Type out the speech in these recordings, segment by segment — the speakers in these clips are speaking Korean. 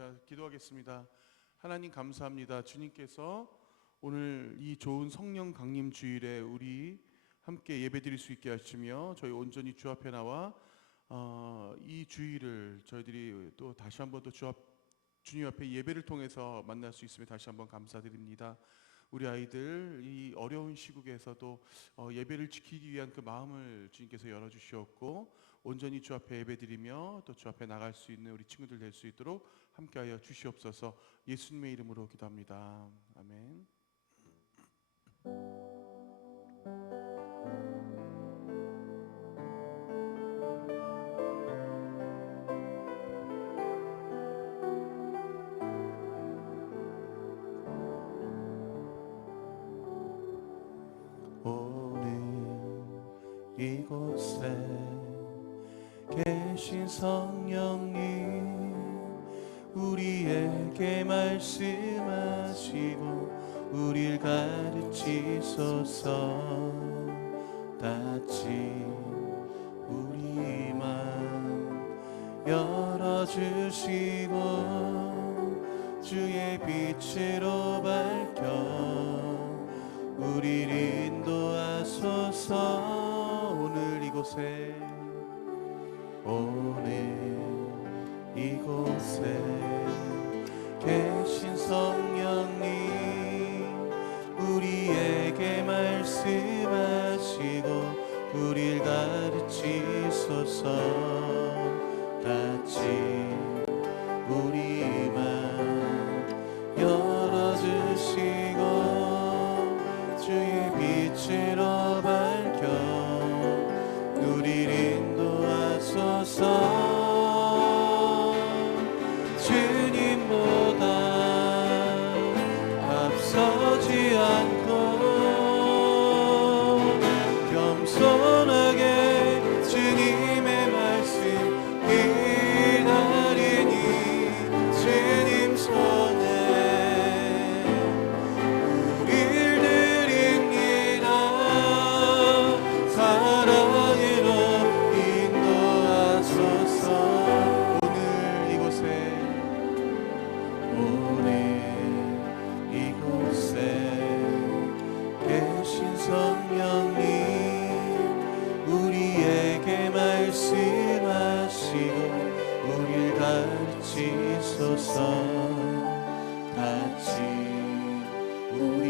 자, 기도하겠습니다. 하나님 감사합니다. 주님께서 오늘 이 좋은 성령 강림 주일에 우리 함께 예배드릴 수 있게 하시며 저희 온전히 주 앞에 나와 이 주일을 저희들이 또 다시 한번 또 주님 앞에 예배를 통해서 만날 수 있음에 다시 한번 감사드립니다. 우리 아이들 이 어려운 시국에서도 예배를 지키기 위한 그 마음을 주님께서 열어주시었고 온전히 주 앞에 예배드리며 또 주 앞에 나갈 수 있는 우리 친구들 될 수 있도록 함께하여 주시옵소서. 예수님의 이름으로 기도합니다. 아멘. 이곳에 계신 성령님 우리에게 말씀하시고 우릴 가르치소서. 닫힌 우리 맘 열어주시고 주의 빛으로 밝혀 우릴 인도하소서. 오늘 이곳에 계신 성령님 우리에게 말씀하시고 우릴 가르치소서. 닫힌 우리 맘 열어주시고 주의 빛으로 밝혀 우릴 인도하소서. 주님보다 앞서지 않고 겸손하게 주님의 말씀 기다리니 주님 손에 우릴 드립니다. 사랑으로 인도하소서. 오늘 이곳에 계신 성령님 우리에게 말씀하시고 우릴 가르치소서. 닫힌 우리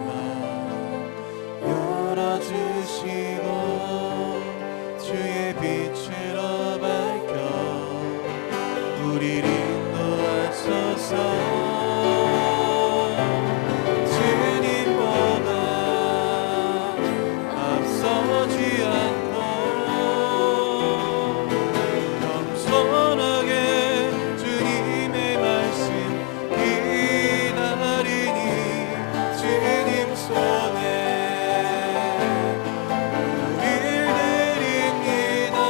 맘 열어주시고 주의 빛으로 밝혀 우릴 인도하소서. 주님보다 앞서지 않고 겸손하게 주님의 말씀 기다리니 주님 손에 우릴 드립니다.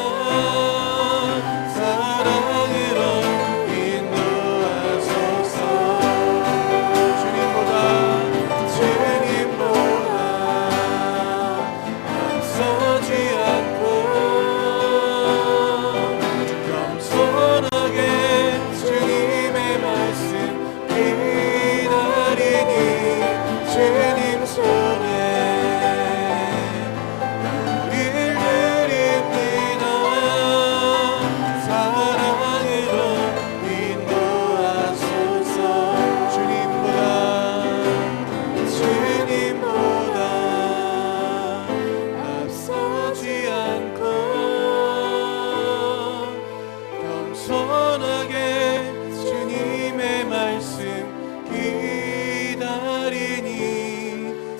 사랑으로 인도하소서. 주님보다 앞서지 않고 겸손하게 주님의 말씀 기다리니 주님 손에 우릴 드립니다. 사랑으로 인도하소서. 주님보다 앞서지 않고 겸손하게 주님의 말씀 기다리니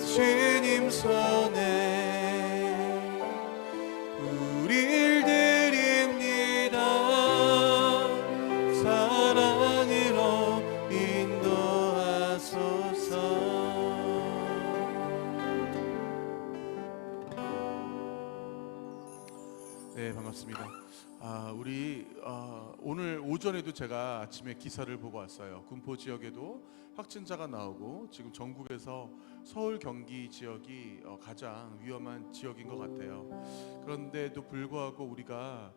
주님 손에 우릴 드립니다. 사랑으로 인도하소서. 네, 반갑습니다. 우리 오늘 오전에도 제가 아침에 기사를 보고 왔어요. 군포 지역에도 확진자가 나오고 지금 전국에서 서울 경기 지역이 가장 위험한 지역인 것 같아요. 그런데도 불구하고 우리가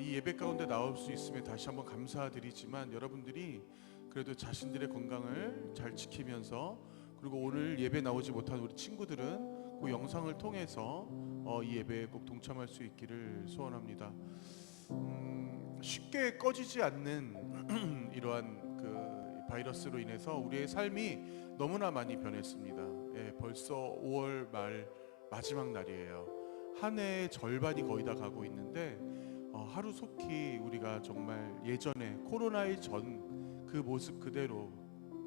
이 예배 가운데 나올 수 있음에 다시 한번 감사드리지만 여러분들이 그래도 자신들의 건강을 잘 지키면서 그리고 오늘 예배 나오지 못한 우리 친구들은 그 영상을 통해서 이 예배에 꼭 동참할 수 있기를 소원합니다. 쉽게 꺼지지 않는 이러한 그 바이러스로 인해서 우리의 삶이 너무나 많이 변했습니다. 벌써 5월 말 마지막 날이에요. 한 해의 절반이 거의 다 가고 있는데 하루속히 우리가 정말 예전에 코로나의 전 그 모습 그대로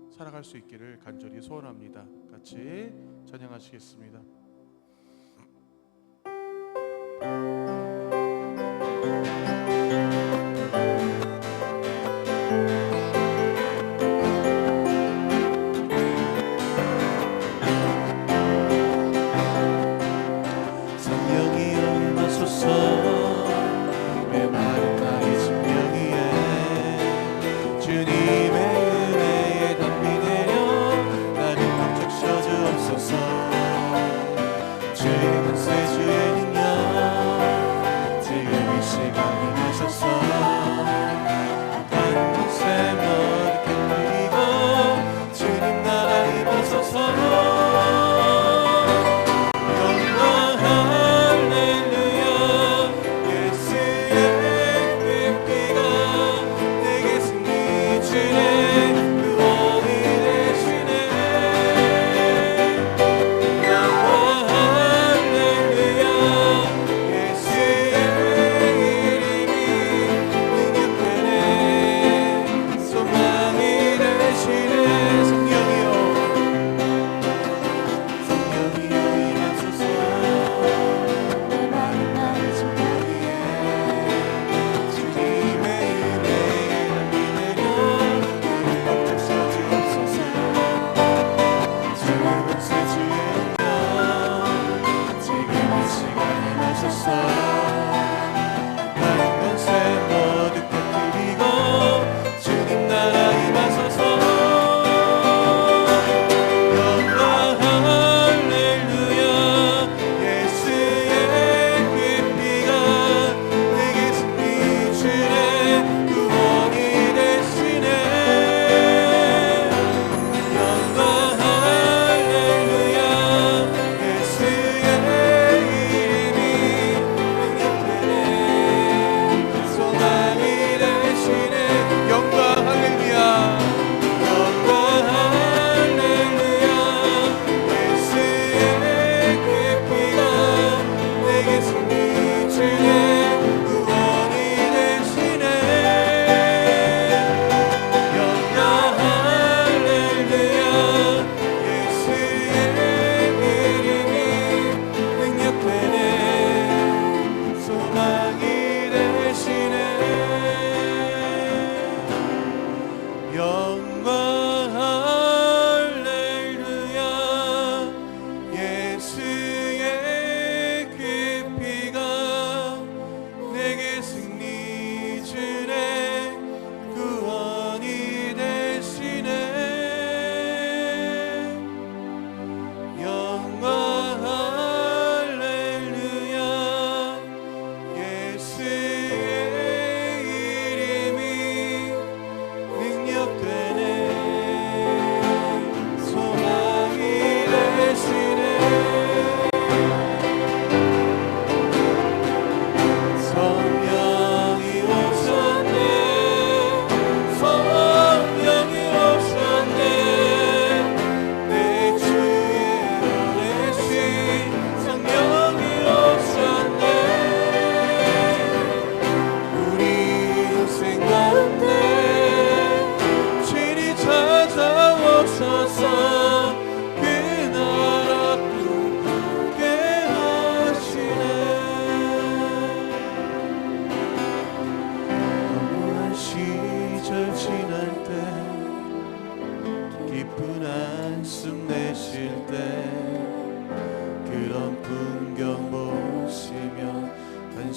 살아갈 수 있기를 간절히 소원합니다. 같이 찬양하시겠습니다.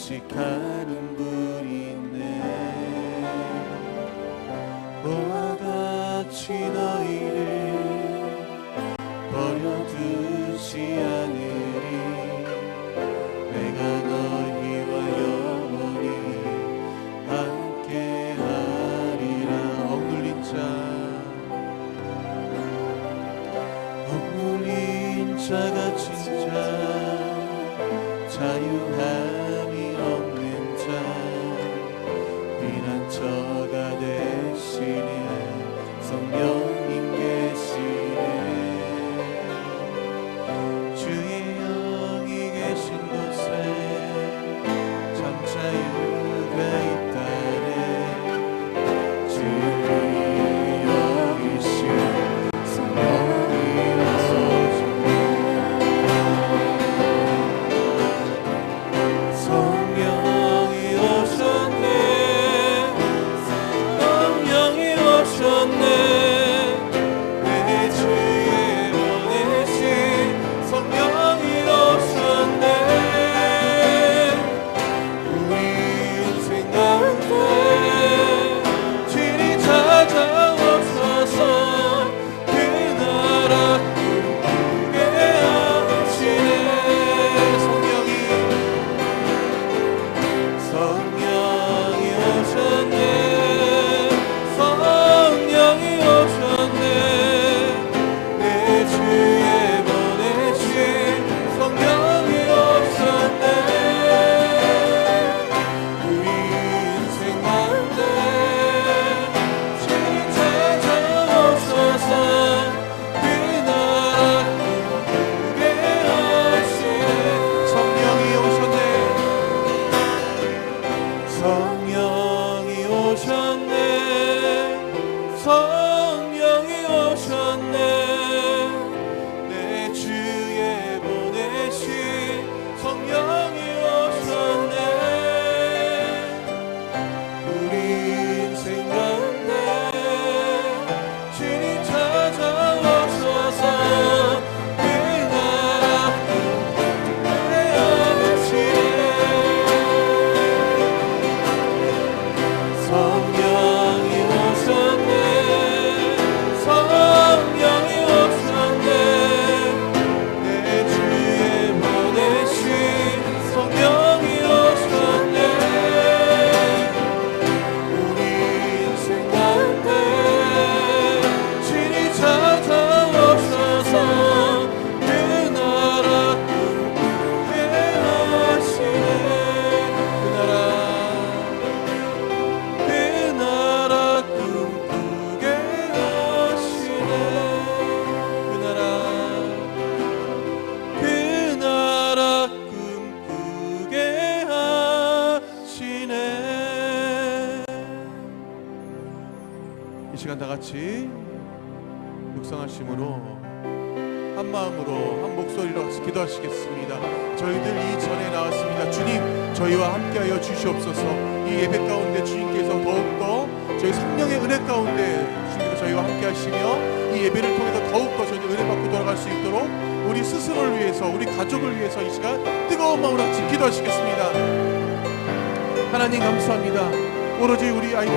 간직하는 분이 있네. 너와 같이 너희를 버려두지 않으리. 내가 너희와 영원히 자가 진짜 자유함이 없는 자 피난처가 되시네 성령님 계시네 주의 영이 계신 곳에 참 자유가 있다네 주의 여기신 성령이 오셨네 성령이 오셨네 성령이 오셨네 내 주에 보내신 성령이 오셨네 우리 인생 가운데 주님 찾아오셔서 그 나라 꿈꾸게 하시네 성령이 오셨네 성령이 오셨네 내 주에 보내신 성령이 오셨네 우리 인생 가운데 주님 찾아오셔서 그 나라 꿈꾸게 하시네 성령이 오셨네 성령이 오셨네 성령이 오셨네 내 주에 보내신 성령이 오셨네 우리 인생 가운데 주님 찾아오셔서 그 나라 꿈꾸게 하시네 성령이 오셨네 성령이 오셨네 내 주에 보내신 성령이 오셨네 우리 인생 가운데 주님 찾아오셔서 그 나라 꿈꾸게 하시네 그 나라 꿈꾸게 하시네 그 나라 꿈꾸게 하시네 이 시간 다 같이 묵상하심으로 한 마음으로 한 목소리로 같이 기도하시겠습니다. 저희들 이전에 나왔습니다. 주님 저희와 함께하여 주시옵소서. 이 예배 가운데 주님께서 더욱더 저희 성령의 은혜 가운데 주님께서 저희와 함께하시며 이 예배를 통해서 더욱더 저희들 은혜 받고 돌아갈 수 있도록 우리 스스로를 위해서 우리 가족을 위해서 이 시간 뜨거운 마음으로 같이 기도하시겠습니다. 하나님 감사합니다. 오로지 우리 아이들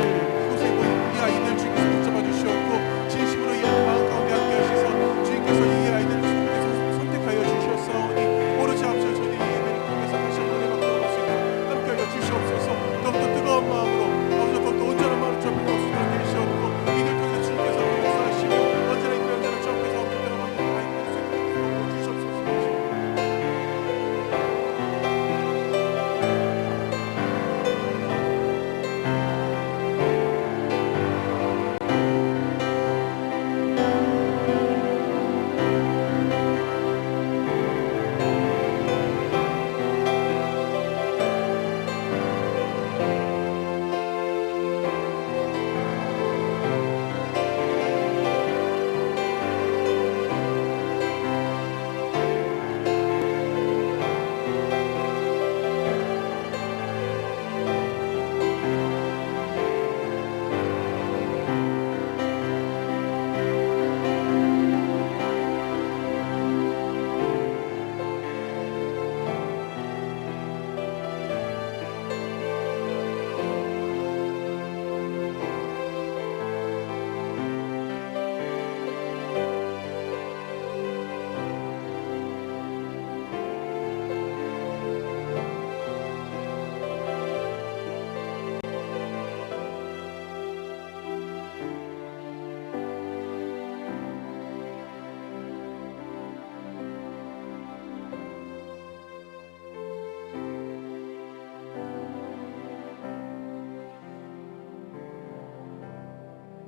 이곳에 모인 이 아이들 주님께서 붙잡아 주시었고 진심으로 이 마음 가운데 함께 하셔서 주님께서 이 아이들을 주님께서 선택하여 주셨사오니 오로지 앞서 저희들이 이 예배를 통해서 다시 한번 은혜 받고 돌아갈 수 있도록 함께하여 주시옵소서. 더욱더 뜨거운 마음으로 더욱더 온전한 마음으로 주 앞에 나올 수 있도록 해주시옵고 이들 통해서 주님께서 역사하시고 언제나 이 언제나 주 앞에서 언제나 아이들 수 있도록 주시옵소서.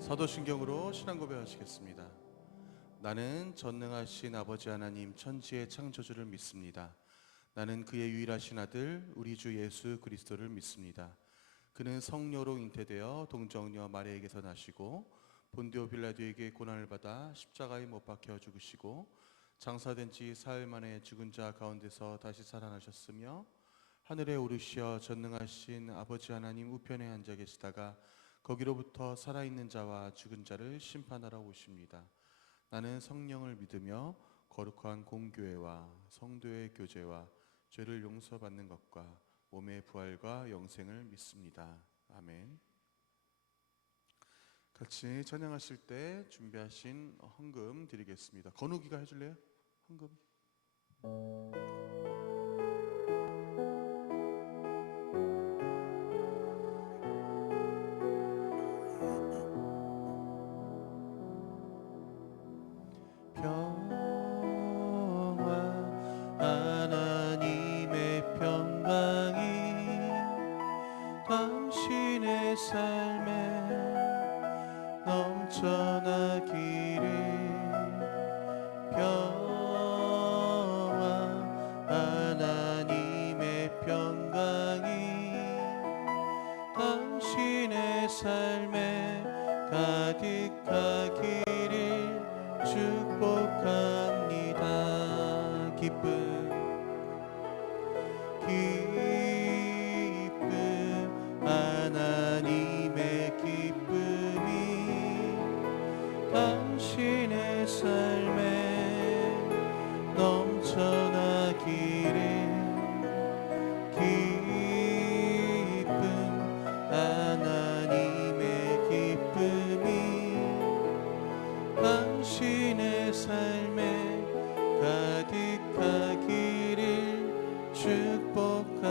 사도신경으로 신앙 고백하시겠습니다. 나는 전능하신 아버지 하나님 천지의 창조주를 믿습니다. 나는 그의 유일하신 아들 우리 주 예수 그리스도를 믿습니다. 그는 성녀로 잉태되어 동정녀 마리아에게서 나시고 본디오 빌라도에게 고난을 받아 십자가에 못 박혀 죽으시고 장사된 지 사흘 만에 죽은 자 가운데서 다시 살아나셨으며 하늘에 오르시어 전능하신 아버지 하나님 우편에 앉아 계시다가 거기로부터 살아있는 자와 죽은 자를 심판하러 오십니다. 나는 성령을 믿으며 거룩한 공교회와 성도의 교제와 죄를 용서받는 것과 몸의 부활과 영생을 믿습니다. 아멘. 같이 찬양하실 때 준비하신 헌금 드리겠습니다. 건우기가 해줄래요? 헌금. 하나님의 평강이 당신의 삶에 넘쳐나기를. 평화 하나님의 평강이 당신의 삶에 가득하기를 축복합니다. 기쁨 하나님의 기쁨이 당신의 삶에 넘쳐나기를. 기쁨 하나님의 기쁨이 당신의 삶에 가득하기를 축복합니다.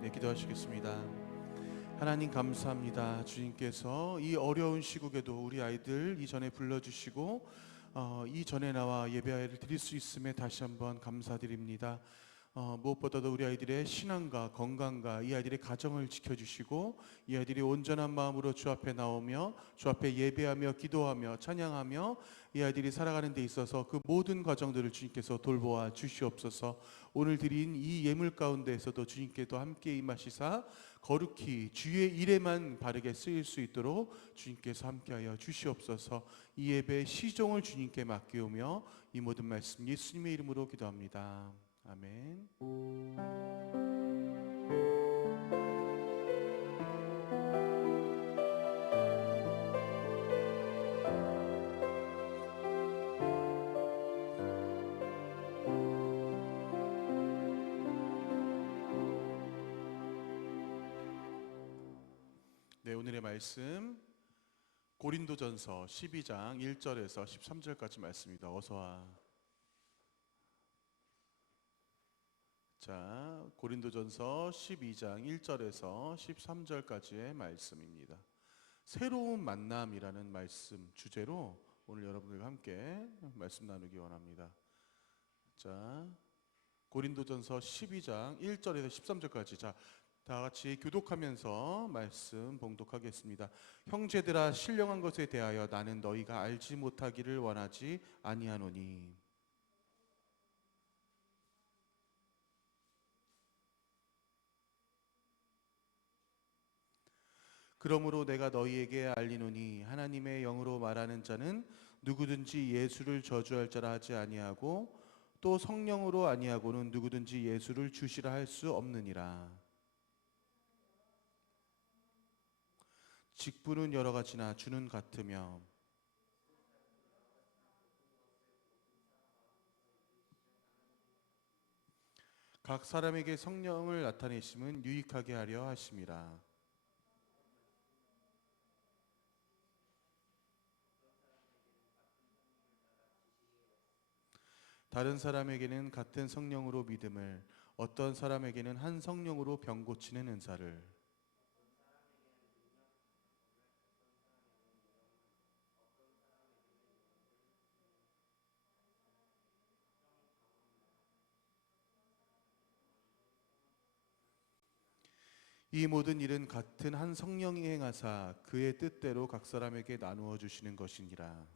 네, 기도하시겠습니다. 하나님 감사합니다. 주님께서 이 어려운 시국에도 우리 아이들 이전에 불러주시고 이전에 나와 예배를 드릴 수 있음에 다시 한번 감사드립니다. 무엇보다도 우리 아이들의 신앙과 건강과 이 아이들의 가정을 지켜주시고 이 아이들이 온전한 마음으로 주 앞에 나오며 주 앞에 예배하며 기도하며 찬양하며 이 아이들이 살아가는 데 있어서 그 모든 과정들을 주님께서 돌보아 주시옵소서. 오늘 드린 이 예물 가운데에서도 주님께도 함께 임하시사 거룩히 주의 일에만 바르게 쓰일 수 있도록 주님께서 함께하여 주시옵소서. 이 예배 시종을 주님께 맡기오며 이 모든 말씀 예수님의 이름으로 기도합니다. 아멘. 네, 오늘의 말씀 고린도전서 12장 1절에서 13절까지 말씀입니다. 어서 와. 자, 고린도전서 12장 1절에서 13절까지의 말씀입니다. 새로운 만남이라는 말씀 주제로 오늘 여러분들과 함께 말씀 나누기 원합니다. 자, 고린도전서 12장 1절에서 13절까지 자, 다 같이 교독하면서 말씀 봉독하겠습니다. 형제들아, 신령한 것에 대하여 나는 너희가 알지 못하기를 원하지 아니하노니 그러므로 내가 너희에게 알리노니 하나님의 영으로 말하는 자는 누구든지 예수를 저주할 자라 하지 아니하고 또 성령으로 아니하고는 누구든지 예수를 주시라 할 수 없느니라. 직분은 여러 가지나 주는 같으며 각 사람에게 성령을 나타내심은 유익하게 하려 하심이라. 다른 사람에게는 같은 성령으로 믿음을, 어떤 사람에게는 한 성령으로 병 고치는 은사를, 이 모든 일은 같은 한 성령이 행하사 그의 뜻대로 각 사람에게 나누어 주시는 것이니라.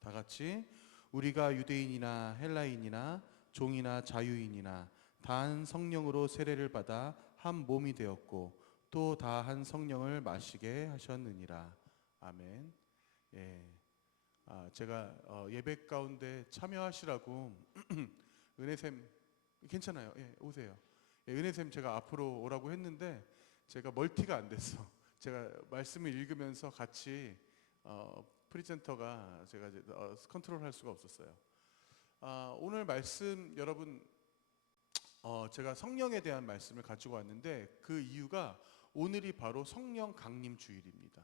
다 같이 우리가 유대인이나 헬라인이나 종이나 자유인이나 다 한 성령으로 세례를 받아 한 몸이 되었고 또 다 한 성령을 마시게 하셨느니라. 아멘. 예. 제가 예배 가운데 참여하시라고 은혜샘 괜찮아요. 예, 오세요. 예, 은혜샘 제가 앞으로 오라고 했는데 제가 멀티가 안 됐어. 제가 말씀을 읽으면서 같이 프리젠터가 제가 이제 컨트롤할 수가 없었어요. 오늘 말씀 여러분 제가 성령에 대한 말씀을 가지고 왔는데 그 이유가 오늘이 바로 성령 강림 주일입니다.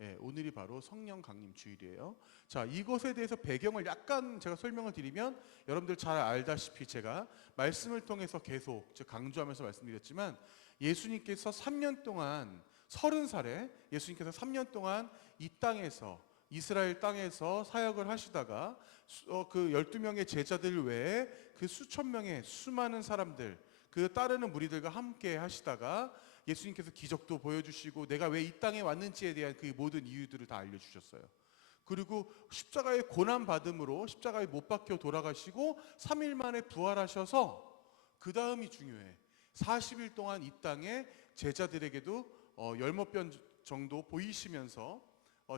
예, 오늘이 바로 성령 강림 주일이에요. 자, 이것에 대해서 배경을 약간 제가 설명을 드리면 여러분들 잘 알다시피 제가 말씀을 통해서 계속 강조하면서 말씀드렸지만 예수님께서 3년 동안 30살에 예수님께서 3년 동안 이 땅에서 이스라엘 땅에서 사역을 하시다가 그 12명의 제자들 외에 그 수천 명의 수많은 사람들 그 따르는 무리들과 함께 하시다가 예수님께서 기적도 보여주시고 내가 왜 이 땅에 왔는지에 대한 그 모든 이유들을 다 알려주셨어요. 그리고 십자가의 고난받음으로 십자가에 못 박혀 돌아가시고 3일 만에 부활하셔서 그 다음이 중요해. 40일 동안 이 땅에 제자들에게도 열몇 번 정도 보이시면서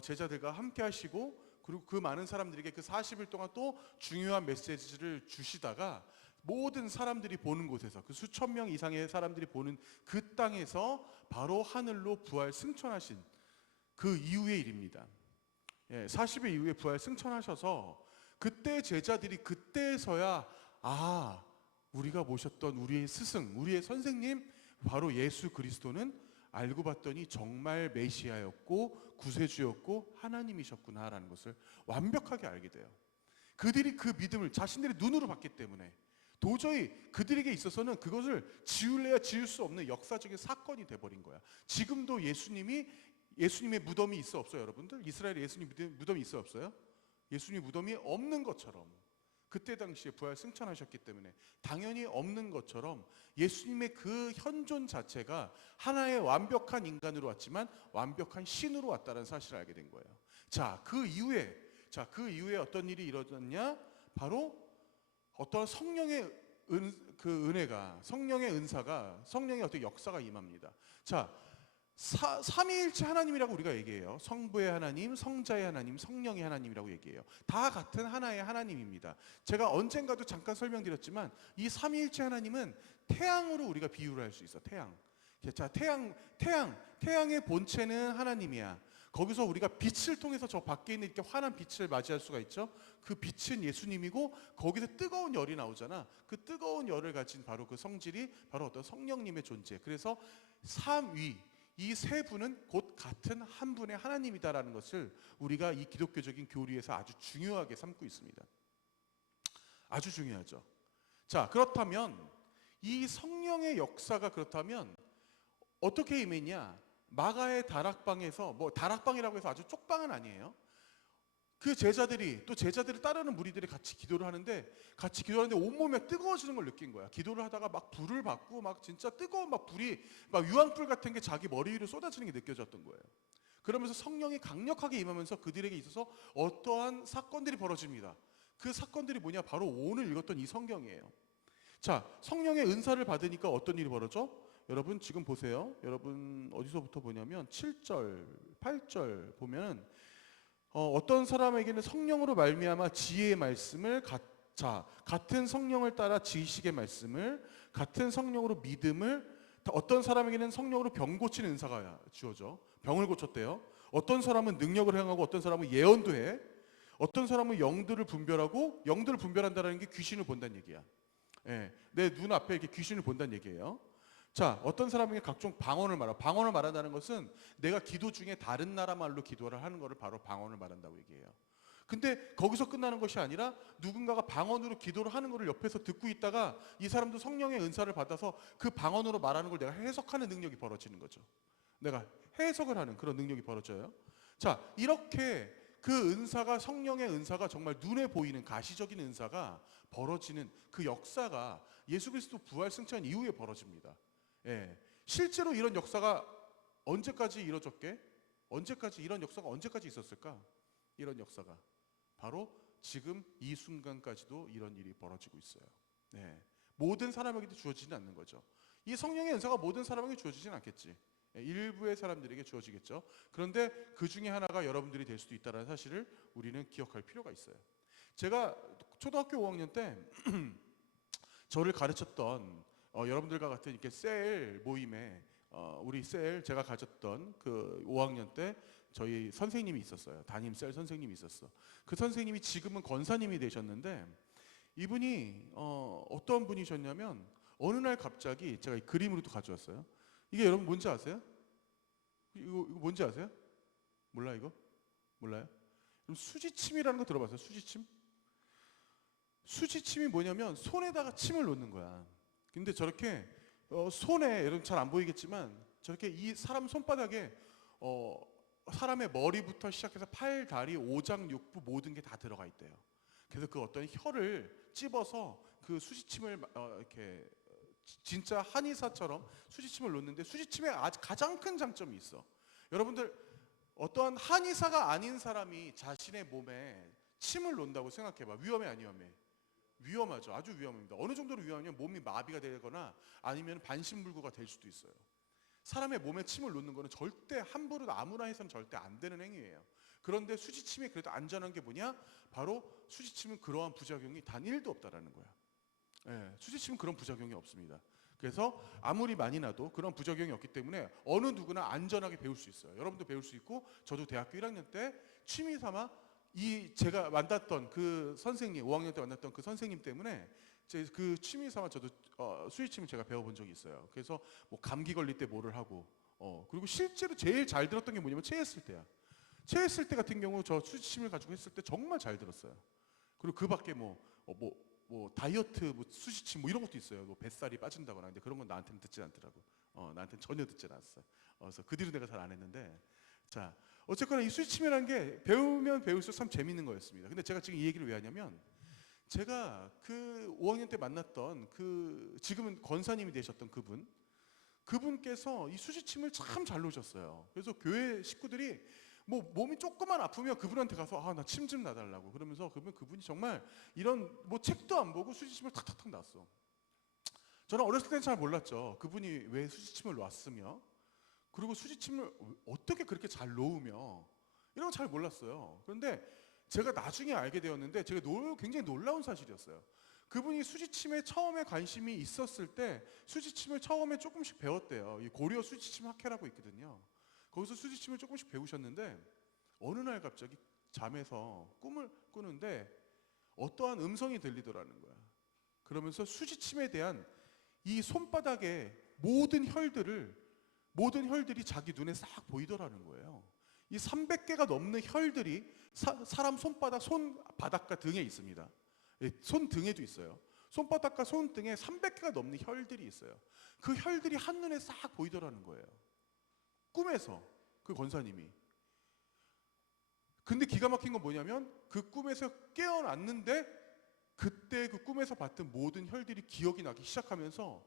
제자들과 함께 하시고 그리고 그 많은 사람들에게 그 40일 동안 또 중요한 메시지를 주시다가 모든 사람들이 보는 곳에서 그 수천 명 이상의 사람들이 보는 그 땅에서 바로 하늘로 부활 승천하신 그 이후의 일입니다. 예, 40일 이후에 부활 승천하셔서 그때 제자들이 그때서야 우리가 모셨던 우리의 스승, 우리의 선생님 바로 예수 그리스도는 알고 봤더니 정말 메시아였고 구세주였고 하나님이셨구나라는 것을 완벽하게 알게 돼요. 그들이 그 믿음을 자신들의 눈으로 봤기 때문에 도저히 그들에게 있어서는 그것을 지울래야 지울 수 없는 역사적인 사건이 돼버린 거야. 지금도 예수님의 무덤이 있어 없어요, 여러분들? 이스라엘에 예수님 무덤이 있어 없어요? 예수님 무덤이 없는 것처럼 그때 당시에 부활 승천하셨기 때문에 당연히 없는 것처럼 예수님의 그 현존 자체가 하나의 완벽한 인간으로 왔지만 완벽한 신으로 왔다는 사실을 알게 된 거예요. 자, 그 이후에 어떤 일이 일어났냐? 바로 어떤 성령의 은혜가, 성령의 은사가, 성령의 어떤 역사가 임합니다. 자, 삼위일체 하나님이라고 우리가 얘기해요. 성부의 하나님, 성자의 하나님, 성령의 하나님이라고 얘기해요. 다 같은 하나의 하나님입니다. 제가 언젠가도 잠깐 설명드렸지만 이 삼위일체 하나님은 태양으로 우리가 비유를 할 수 있어. 태양. 자, 태양의 본체는 하나님이야. 거기서 우리가 빛을 통해서 저 밖에 있는 이렇게 환한 빛을 맞이할 수가 있죠. 그 빛은 예수님이고 거기서 뜨거운 열이 나오잖아. 그 뜨거운 열을 가진 바로 그 성질이 바로 어떤 성령님의 존재. 그래서 삼위 이 세 분은 곧 같은 한 분의 하나님이다라는 것을 우리가 이 기독교적인 교리에서 아주 중요하게 삼고 있습니다. 아주 중요하죠. 자, 그렇다면 이 성령의 역사가 그렇다면 어떻게 임했냐? 마가의 다락방에서 다락방이라고 해서 아주 쪽방은 아니에요. 그 제자들이 또 제자들을 따르는 무리들이 같이 기도를 하는데 온몸이 뜨거워지는 걸 느낀 거야. 기도를 하다가 막 불을 받고 막 진짜 뜨거운 막 불이 막 유황불 같은 게 자기 머리 위로 쏟아지는 게 느껴졌던 거예요. 그러면서 성령이 강력하게 임하면서 그들에게 있어서 어떠한 사건들이 벌어집니다. 그 사건들이 뭐냐? 바로 오늘 읽었던 이 성경이에요. 자, 성령의 은사를 받으니까 어떤 일이 벌어져? 여러분 지금 보세요. 여러분 어디서부터 보냐면 7절, 8절 보면 어떤 사람에게는 성령으로 말미암아 지혜의 말씀을 같은 성령을 따라 지식의 말씀을 같은 성령으로 믿음을 어떤 사람에게는 성령으로 병 고치는 은사가 주어져 병을 고쳤대요. 어떤 사람은 능력을 행하고 어떤 사람은 예언도 해. 어떤 사람은 영들을 분별한다는 게 귀신을 본다는 얘기야. 예, 내 눈앞에 이렇게 귀신을 본다는 얘기예요. 자, 어떤 사람에게 각종 방언을 말하고 방언을 말한다는 것은 내가 기도 중에 다른 나라 말로 기도를 하는 것을 바로 방언을 말한다고 얘기해요. 근데 거기서 끝나는 것이 아니라 누군가가 방언으로 기도를 하는 것을 옆에서 듣고 있다가 이 사람도 성령의 은사를 받아서 그 방언으로 말하는 걸 내가 해석하는 능력이 벌어지는 거죠. 내가 해석을 하는 그런 능력이 벌어져요. 자, 이렇게 그 은사가, 성령의 은사가 정말 눈에 보이는 가시적인 은사가 벌어지는 그 역사가 예수 그리스도 부활 승천 이후에 벌어집니다. 예. 실제로 이런 역사가 언제까지 이루어졌게? 언제까지, 이런 역사가 언제까지 있었을까? 이런 역사가 바로 지금 이 순간까지도 이런 일이 벌어지고 있어요. 네. 모든 사람에게 주어지지는 않는 거죠. 이 성령의 은사가 모든 사람에게 주어지지는 않겠지. 일부의 사람들에게 주어지겠죠. 그런데 그 중에 하나가 여러분들이 될 수도 있다는 사실을 우리는 기억할 필요가 있어요. 제가 초등학교 5학년 때 저를 가르쳤던 여러분들과 같은 이렇게 셀 모임에 우리 셀 제가 가졌던 그 5학년 때 저희 선생님이 있었어요. 담임 셀 선생님이 있었어. 그 선생님이 지금은 권사님이 되셨는데 이분이 어떤 분이셨냐면 어느 날 갑자기 제가 이 그림으로도 가져왔어요. 이게 여러분 뭔지 아세요? 이거 뭔지 아세요? 몰라 이거? 몰라요? 그럼 수지침이라는 거 들어봤어요? 수지침? 수지침이 뭐냐면 손에다가 침을 놓는 거야. 근데 저렇게 손에, 여러분 잘 안 보이겠지만 저렇게 이 사람 손바닥에 사람의 머리부터 시작해서 팔, 다리, 오장, 육부 모든 게 다 들어가 있대요. 그래서 그 어떤 혀를 찝어서 그 수지침을 이렇게 진짜 한의사처럼 수지침을 놓는데 수지침의 가장 큰 장점이 있어. 여러분들 어떠한 한의사가 아닌 사람이 자신의 몸에 침을 놓는다고 생각해봐. 위험해 안 위험해? 위험하죠. 아주 위험합니다. 어느 정도로 위험하냐면 몸이 마비가 되거나 아니면 반신불구가 될 수도 있어요. 사람의 몸에 침을 놓는 거는 절대 함부로 아무나 해서는 절대 안 되는 행위예요. 그런데 수지침이 그래도 안전한 게 뭐냐? 바로 수지침은 그러한 부작용이 단 1도 없다라는 거야. 예, 수지침은 그런 부작용이 없습니다. 그래서 아무리 많이 나도 그런 부작용이 없기 때문에 어느 누구나 안전하게 배울 수 있어요. 여러분도 배울 수 있고 저도 대학교 1학년 때 취미 삼아 제가 만났던 그 선생님, 5학년 때 만났던 그 선생님 때문에 그 취미 삼아 저도 수지침을 제가 배워본 적이 있어요. 그래서 뭐 감기 걸릴 때 뭐를 하고 그리고 실제로 제일 잘 들었던 게 뭐냐면 체했을 때야. 체했을 때 같은 경우 저 수지침을 가지고 했을 때 정말 잘 들었어요. 그리고 그 밖에 뭐 다이어트 뭐 수지침 뭐 이런 것도 있어요. 뭐 뱃살이 빠진다거나. 근데 그런 건 나한테는 듣지 않더라고. 나한테는 전혀 듣지 않았어요. 그래서 그 뒤로 내가 잘 안 했는데, 자 어쨌거나 이 수지침이라는 게 배우면 배울수록 참 재밌는 거였습니다. 근데 제가 지금 이 얘기를 왜 하냐면 제가 그 5학년 때 만났던 그 지금은 권사님이 되셨던 그분께서 이 수지침을 참 잘 놓으셨어요. 그래서 교회 식구들이 뭐 몸이 조금만 아프면 그분한테 가서 나 침 좀 놔달라고 그러면서 그분이 정말 이런 뭐 책도 안 보고 수지침을 탁탁탁 놨어. 저는 어렸을 때는 잘 몰랐죠. 그분이 왜 수지침을 놨으며 그리고 수지침을 어떻게 그렇게 잘 놓으며 이런 거 잘 몰랐어요. 그런데 제가 나중에 알게 되었는데 제가 굉장히 놀라운 사실이었어요. 그분이 수지침에 처음에 관심이 있었을 때 수지침을 처음에 조금씩 배웠대요. 이 고려 수지침 학회라고 있거든요. 거기서 수지침을 조금씩 배우셨는데 어느 날 갑자기 잠에서 꿈을 꾸는데 어떠한 음성이 들리더라는 거야. 그러면서 수지침에 대한 이 손바닥의 모든 혈들이 자기 눈에 싹 보이더라는 거예요. 이 300개가 넘는 혈들이 사람 손바닥과 등에 있습니다. 손등에도 있어요. 손바닥과 손등에 300개가 넘는 혈들이 있어요. 그 혈들이 한눈에 싹 보이더라는 거예요. 꿈에서 그 권사님이. 근데 기가 막힌 건 뭐냐면 그 꿈에서 깨어났는데 그때 그 꿈에서 봤던 모든 혈들이 기억이 나기 시작하면서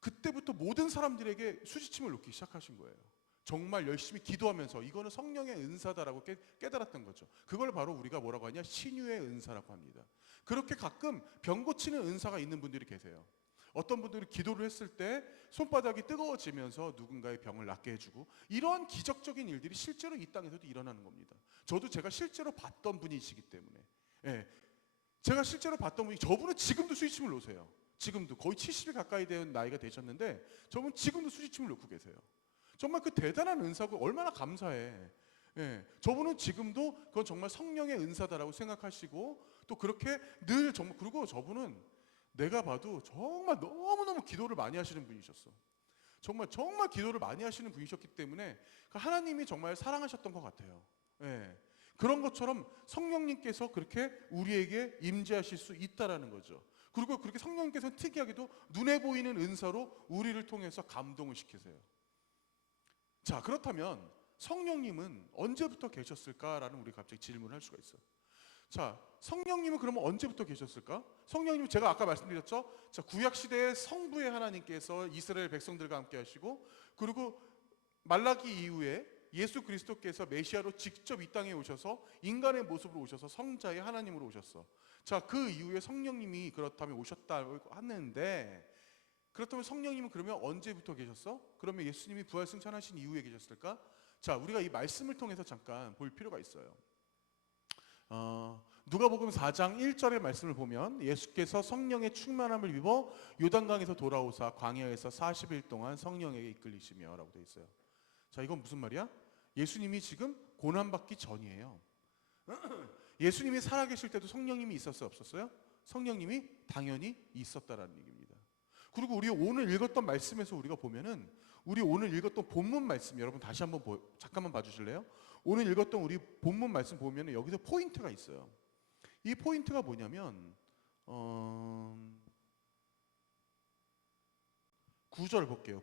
그때부터 모든 사람들에게 수지침을 놓기 시작하신 거예요. 정말 열심히 기도하면서 이거는 성령의 은사다라고 깨달았던 거죠. 그걸 바로 우리가 뭐라고 하냐? 신유의 은사라고 합니다. 그렇게 가끔 병 고치는 은사가 있는 분들이 계세요. 어떤 분들이 기도를 했을 때 손바닥이 뜨거워지면서 누군가의 병을 낫게 해주고 이러한 기적적인 일들이 실제로 이 땅에서도 일어나는 겁니다. 제가 실제로 봤던 분이시기 때문에 제가 실제로 봤던 분이 저분은 지금도 수지침을 놓으세요. 지금도 거의 70이 가까이 된 나이가 되셨는데 저분 지금도 수지침을 놓고 계세요. 정말 그 대단한 은사고 얼마나 감사해. 저분은 지금도 그건 정말 성령의 은사다라고 생각하시고 또 그렇게 늘 정말 그리고 저분은 내가 봐도 정말 너무너무 기도를 많이 하시는 분이셨어. 정말 기도를 많이 하시는 분이셨기 때문에 하나님이 정말 사랑하셨던 것 같아요. 그런 것처럼 성령님께서 그렇게 우리에게 임재하실 수 있다라는 거죠. 그리고 그렇게 성령님께서는 특이하게도 눈에 보이는 은사로 우리를 통해서 감동을 시키세요. 자, 그렇다면 성령님은 언제부터 계셨을까라는 우리 갑자기 질문을 할 수가 있어요. 자, 성령님은 그러면 언제부터 계셨을까? 성령님은 제가 아까 말씀드렸죠. 자, 구약 시대에 성부의 하나님께서 이스라엘 백성들과 함께 하시고, 그리고 말라기 이후에 예수 그리스도께서 메시아로 직접 이 땅에 오셔서 인간의 모습으로 오셔서 성자의 하나님으로 오셨어. 자, 그 이후에 성령님이 그렇다면 오셨다고 하는데, 그렇다면 성령님은 그러면 언제부터 계셨어? 그러면 예수님이 부활 승천하신 이후에 계셨을까? 자, 우리가 이 말씀을 통해서 잠깐 볼 필요가 있어요. 누가복음 4장 1절의 말씀을 보면 예수께서 성령의 충만함을 입어 요단강에서 돌아오사 광야에서 40일 동안 성령에게 이끌리시며 라고 되어 있어요. 자, 이건 무슨 말이야? 예수님이 지금 고난받기 전이에요. 예수님이 살아계실 때도 성령님이 있었어요, 없었어요? 성령님이 당연히 있었다라는 얘기입니다. 그리고 우리 오늘 읽었던 말씀에서 우리가 보면은, 우리 오늘 읽었던 본문 말씀, 여러분 다시 한번 잠깐만 봐주실래요? 오늘 읽었던 우리 본문 말씀 보면은 여기서 포인트가 있어요. 이 포인트가 뭐냐면 9절 볼게요.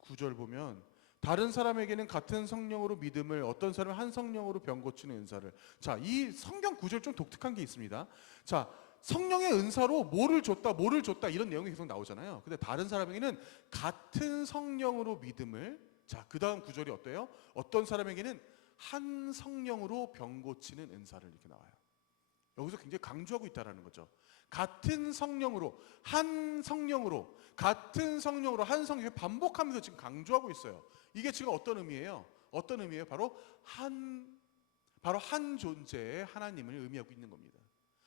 9절 보면 다른 사람에게는 같은 성령으로 믿음을, 어떤 사람은 한 성령으로 병 고치는 은사를. 자, 이 성경 9절 좀 독특한 게 있습니다. 자, 성령의 은사로 뭐를 줬다 이런 내용이 계속 나오잖아요. 근데 다른 사람에게는 같은 성령으로 믿음을, 자, 그 다음 구절이 어때요? 어떤 사람에게는 한 성령으로 병 고치는 은사를, 이렇게 나와요. 여기서 굉장히 강조하고 있다는 거죠. 같은 성령으로, 한 성령으로, 같은 성령으로, 한 성령, 반복하면서 지금 강조하고 있어요. 이게 지금 어떤 의미예요? 어떤 의미예요? 바로 한 존재의 하나님을 의미하고 있는 겁니다.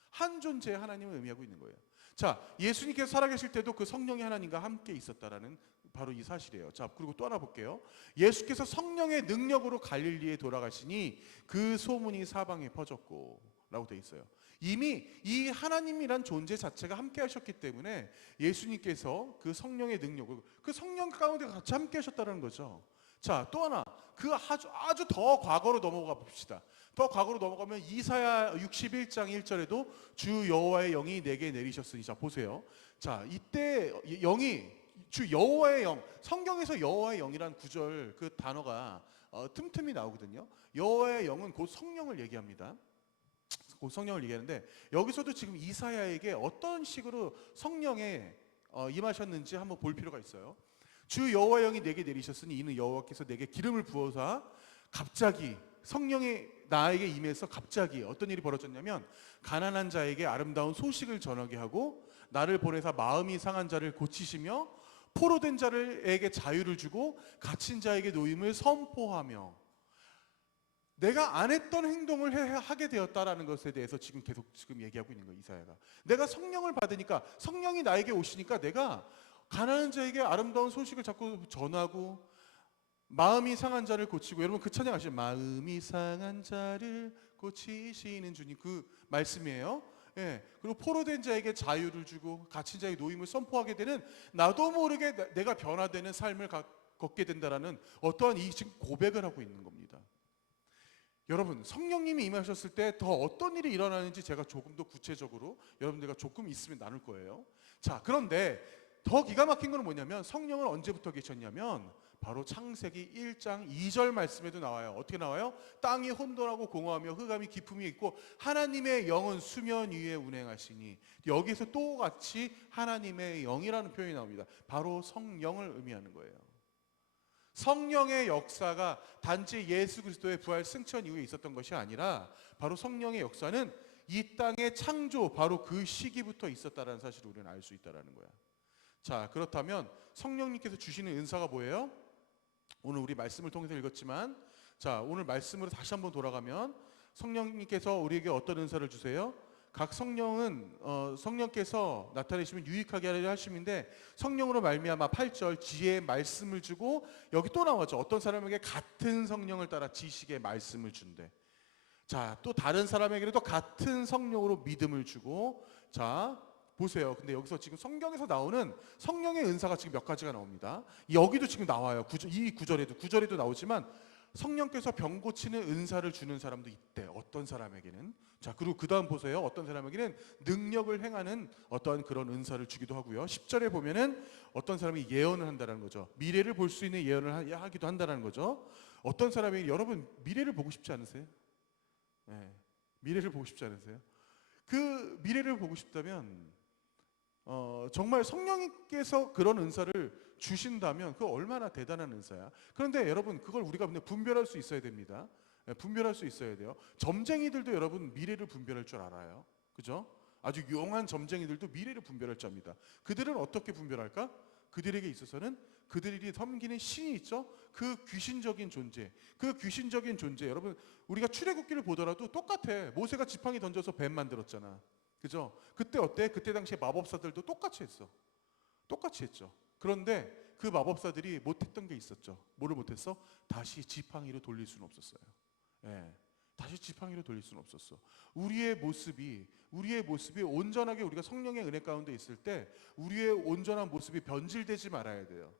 한 존재의 하나님을 의미하고 있는 거예요. 자, 예수님께서 살아계실 때도 그 성령의 하나님과 함께 있었다라는 바로 이 사실이에요. 자, 그리고 또 하나 볼게요. 예수께서 성령의 능력으로 갈릴리에 돌아가시니 그 소문이 사방에 퍼졌고 라고 돼 있어요. 이미 이 하나님이란 존재 자체가 함께 하셨기 때문에 예수님께서 그 성령의 능력을, 그 성령 가운데 같이 함께 하셨다는 거죠. 자, 또 하나, 그 아주 더 과거로 넘어가 봅시다. 더 과거로 넘어가면 이사야 61장 1절에도 주 여호와의 영이 내게 내리셨으니, 자 보세요. 자, 이때 영이, 주 여호와의 영, 성경에서 여호와의 영이란 구절 그 단어가 틈틈이 나오거든요. 여호와의 영은 곧 성령을 얘기합니다. 곧 성령을 얘기하는데, 여기서도 지금 이사야에게 어떤 식으로 성령에 임하셨는지 한번 볼 필요가 있어요. 주 여호와의 영이 내게 내리셨으니 이는 여호와께서 내게 기름을 부어서, 갑자기 성령이 나에게 임해서 갑자기 어떤 일이 벌어졌냐면, 가난한 자에게 아름다운 소식을 전하게 하고, 나를 보내사 마음이 상한 자를 고치시며 포로된 자에게 자유를 주고 갇힌 자에게 노임을 선포하며, 내가 안 했던 행동을 하게 되었다라는 것에 대해서 지금 얘기하고 있는 거예요, 이사야가. 내가 성령을 받으니까, 성령이 나에게 오시니까 내가 가난한 자에게 아름다운 소식을 자꾸 전하고, 마음이 상한 자를 고치고, 여러분 그 찬양 아시죠? 마음이 상한 자를 고치시는 주님, 그 말씀이에요. 예. 그리고 포로된 자에게 자유를 주고 갇힌 자에게 노임을 선포하게 되는, 나도 모르게 내가 변화되는 삶을 걷게 된다라는 어떠한 이 지금 고백을 하고 있는 겁니다. 여러분, 성령님이 임하셨을 때 더 어떤 일이 일어나는지 제가 조금 더 구체적으로 여러분들과 조금 있으면 나눌 거예요. 자, 그런데 더 기가 막힌 건 뭐냐면, 성령은 언제부터 계셨냐면 바로 창세기 1장 2절 말씀에도 나와요. 어떻게 나와요? 땅이 혼돈하고 공허하며 흑암이 깊음이 있고 하나님의 영은 수면 위에 운행하시니, 여기서 또 같이 하나님의 영이라는 표현이 나옵니다. 바로 성령을 의미하는 거예요. 성령의 역사가 단지 예수 그리스도의 부활 승천 이후에 있었던 것이 아니라, 바로 성령의 역사는 이 땅의 창조, 바로 그 시기부터 있었다는 사실을 우리는 알 수 있다는 거야. 자, 그렇다면 성령님께서 주시는 은사가 뭐예요? 오늘 우리 말씀을 통해서 읽었지만, 자, 오늘 말씀으로 다시 한번 돌아가면, 성령님께서 우리에게 어떤 은사를 주세요? 각 성령은 성령께서 나타내시면 유익하게 하려 하심인데, 성령으로 말미암아 8절 지혜의 말씀을 주고, 여기 또 나왔죠. 어떤 사람에게 같은 성령을 따라 지식의 말씀을 준대. 자, 또 다른 사람에게는 또 같은 성령으로 믿음을 주고. 자, 보세요. 근데 여기서 지금 성경에서 나오는 성령의 은사가 지금 몇 가지가 나옵니다. 여기도 지금 나와요. 이 구절에도 나오지만, 성령께서 병 고치는 은사를 주는 사람도 있대. 어떤 사람에게는. 자, 그리고 그 다음 보세요. 어떤 사람에게는 능력을 행하는 어떠한 그런 은사를 주기도 하고요. 10절에 보면은 어떤 사람이 예언을 한다는 거죠. 미래를 볼 수 있는 예언을 하기도 한다는 거죠. 어떤 사람이, 여러분 미래를 보고 싶지 않으세요? 네, 미래를 보고 싶지 않으세요? 그 미래를 보고 싶다면 정말 성령님께서 그런 은사를 주신다면 그거 얼마나 대단한 은사야. 그런데 여러분 그걸 우리가 분별할 수 있어야 됩니다. 예, 분별할 수 있어야 돼요. 점쟁이들도 여러분 미래를 분별할 줄 알아요. 그죠? 아주 용한 점쟁이들도 미래를 분별할 줄 압니다. 그들은 어떻게 분별할까? 그들에게 있어서는 그들이 섬기는 신이 있죠. 그 귀신적인 존재, 그 귀신적인 존재. 여러분 우리가 출애굽기를 보더라도 똑같아. 모세가 지팡이 던져서 뱀 만들었잖아. 그죠? 그때 어때? 그때 당시에 마법사들도 똑같이 했어. 똑같이 했죠. 그런데 그 마법사들이 못했던 게 있었죠. 뭐를 못했어? 다시 지팡이로 돌릴 수는 없었어요. 예, 다시 지팡이로 돌릴 수는 없었어. 우리의 모습이 온전하게 우리가 성령의 은혜 가운데 있을 때 우리의 온전한 모습이 변질되지 말아야 돼요.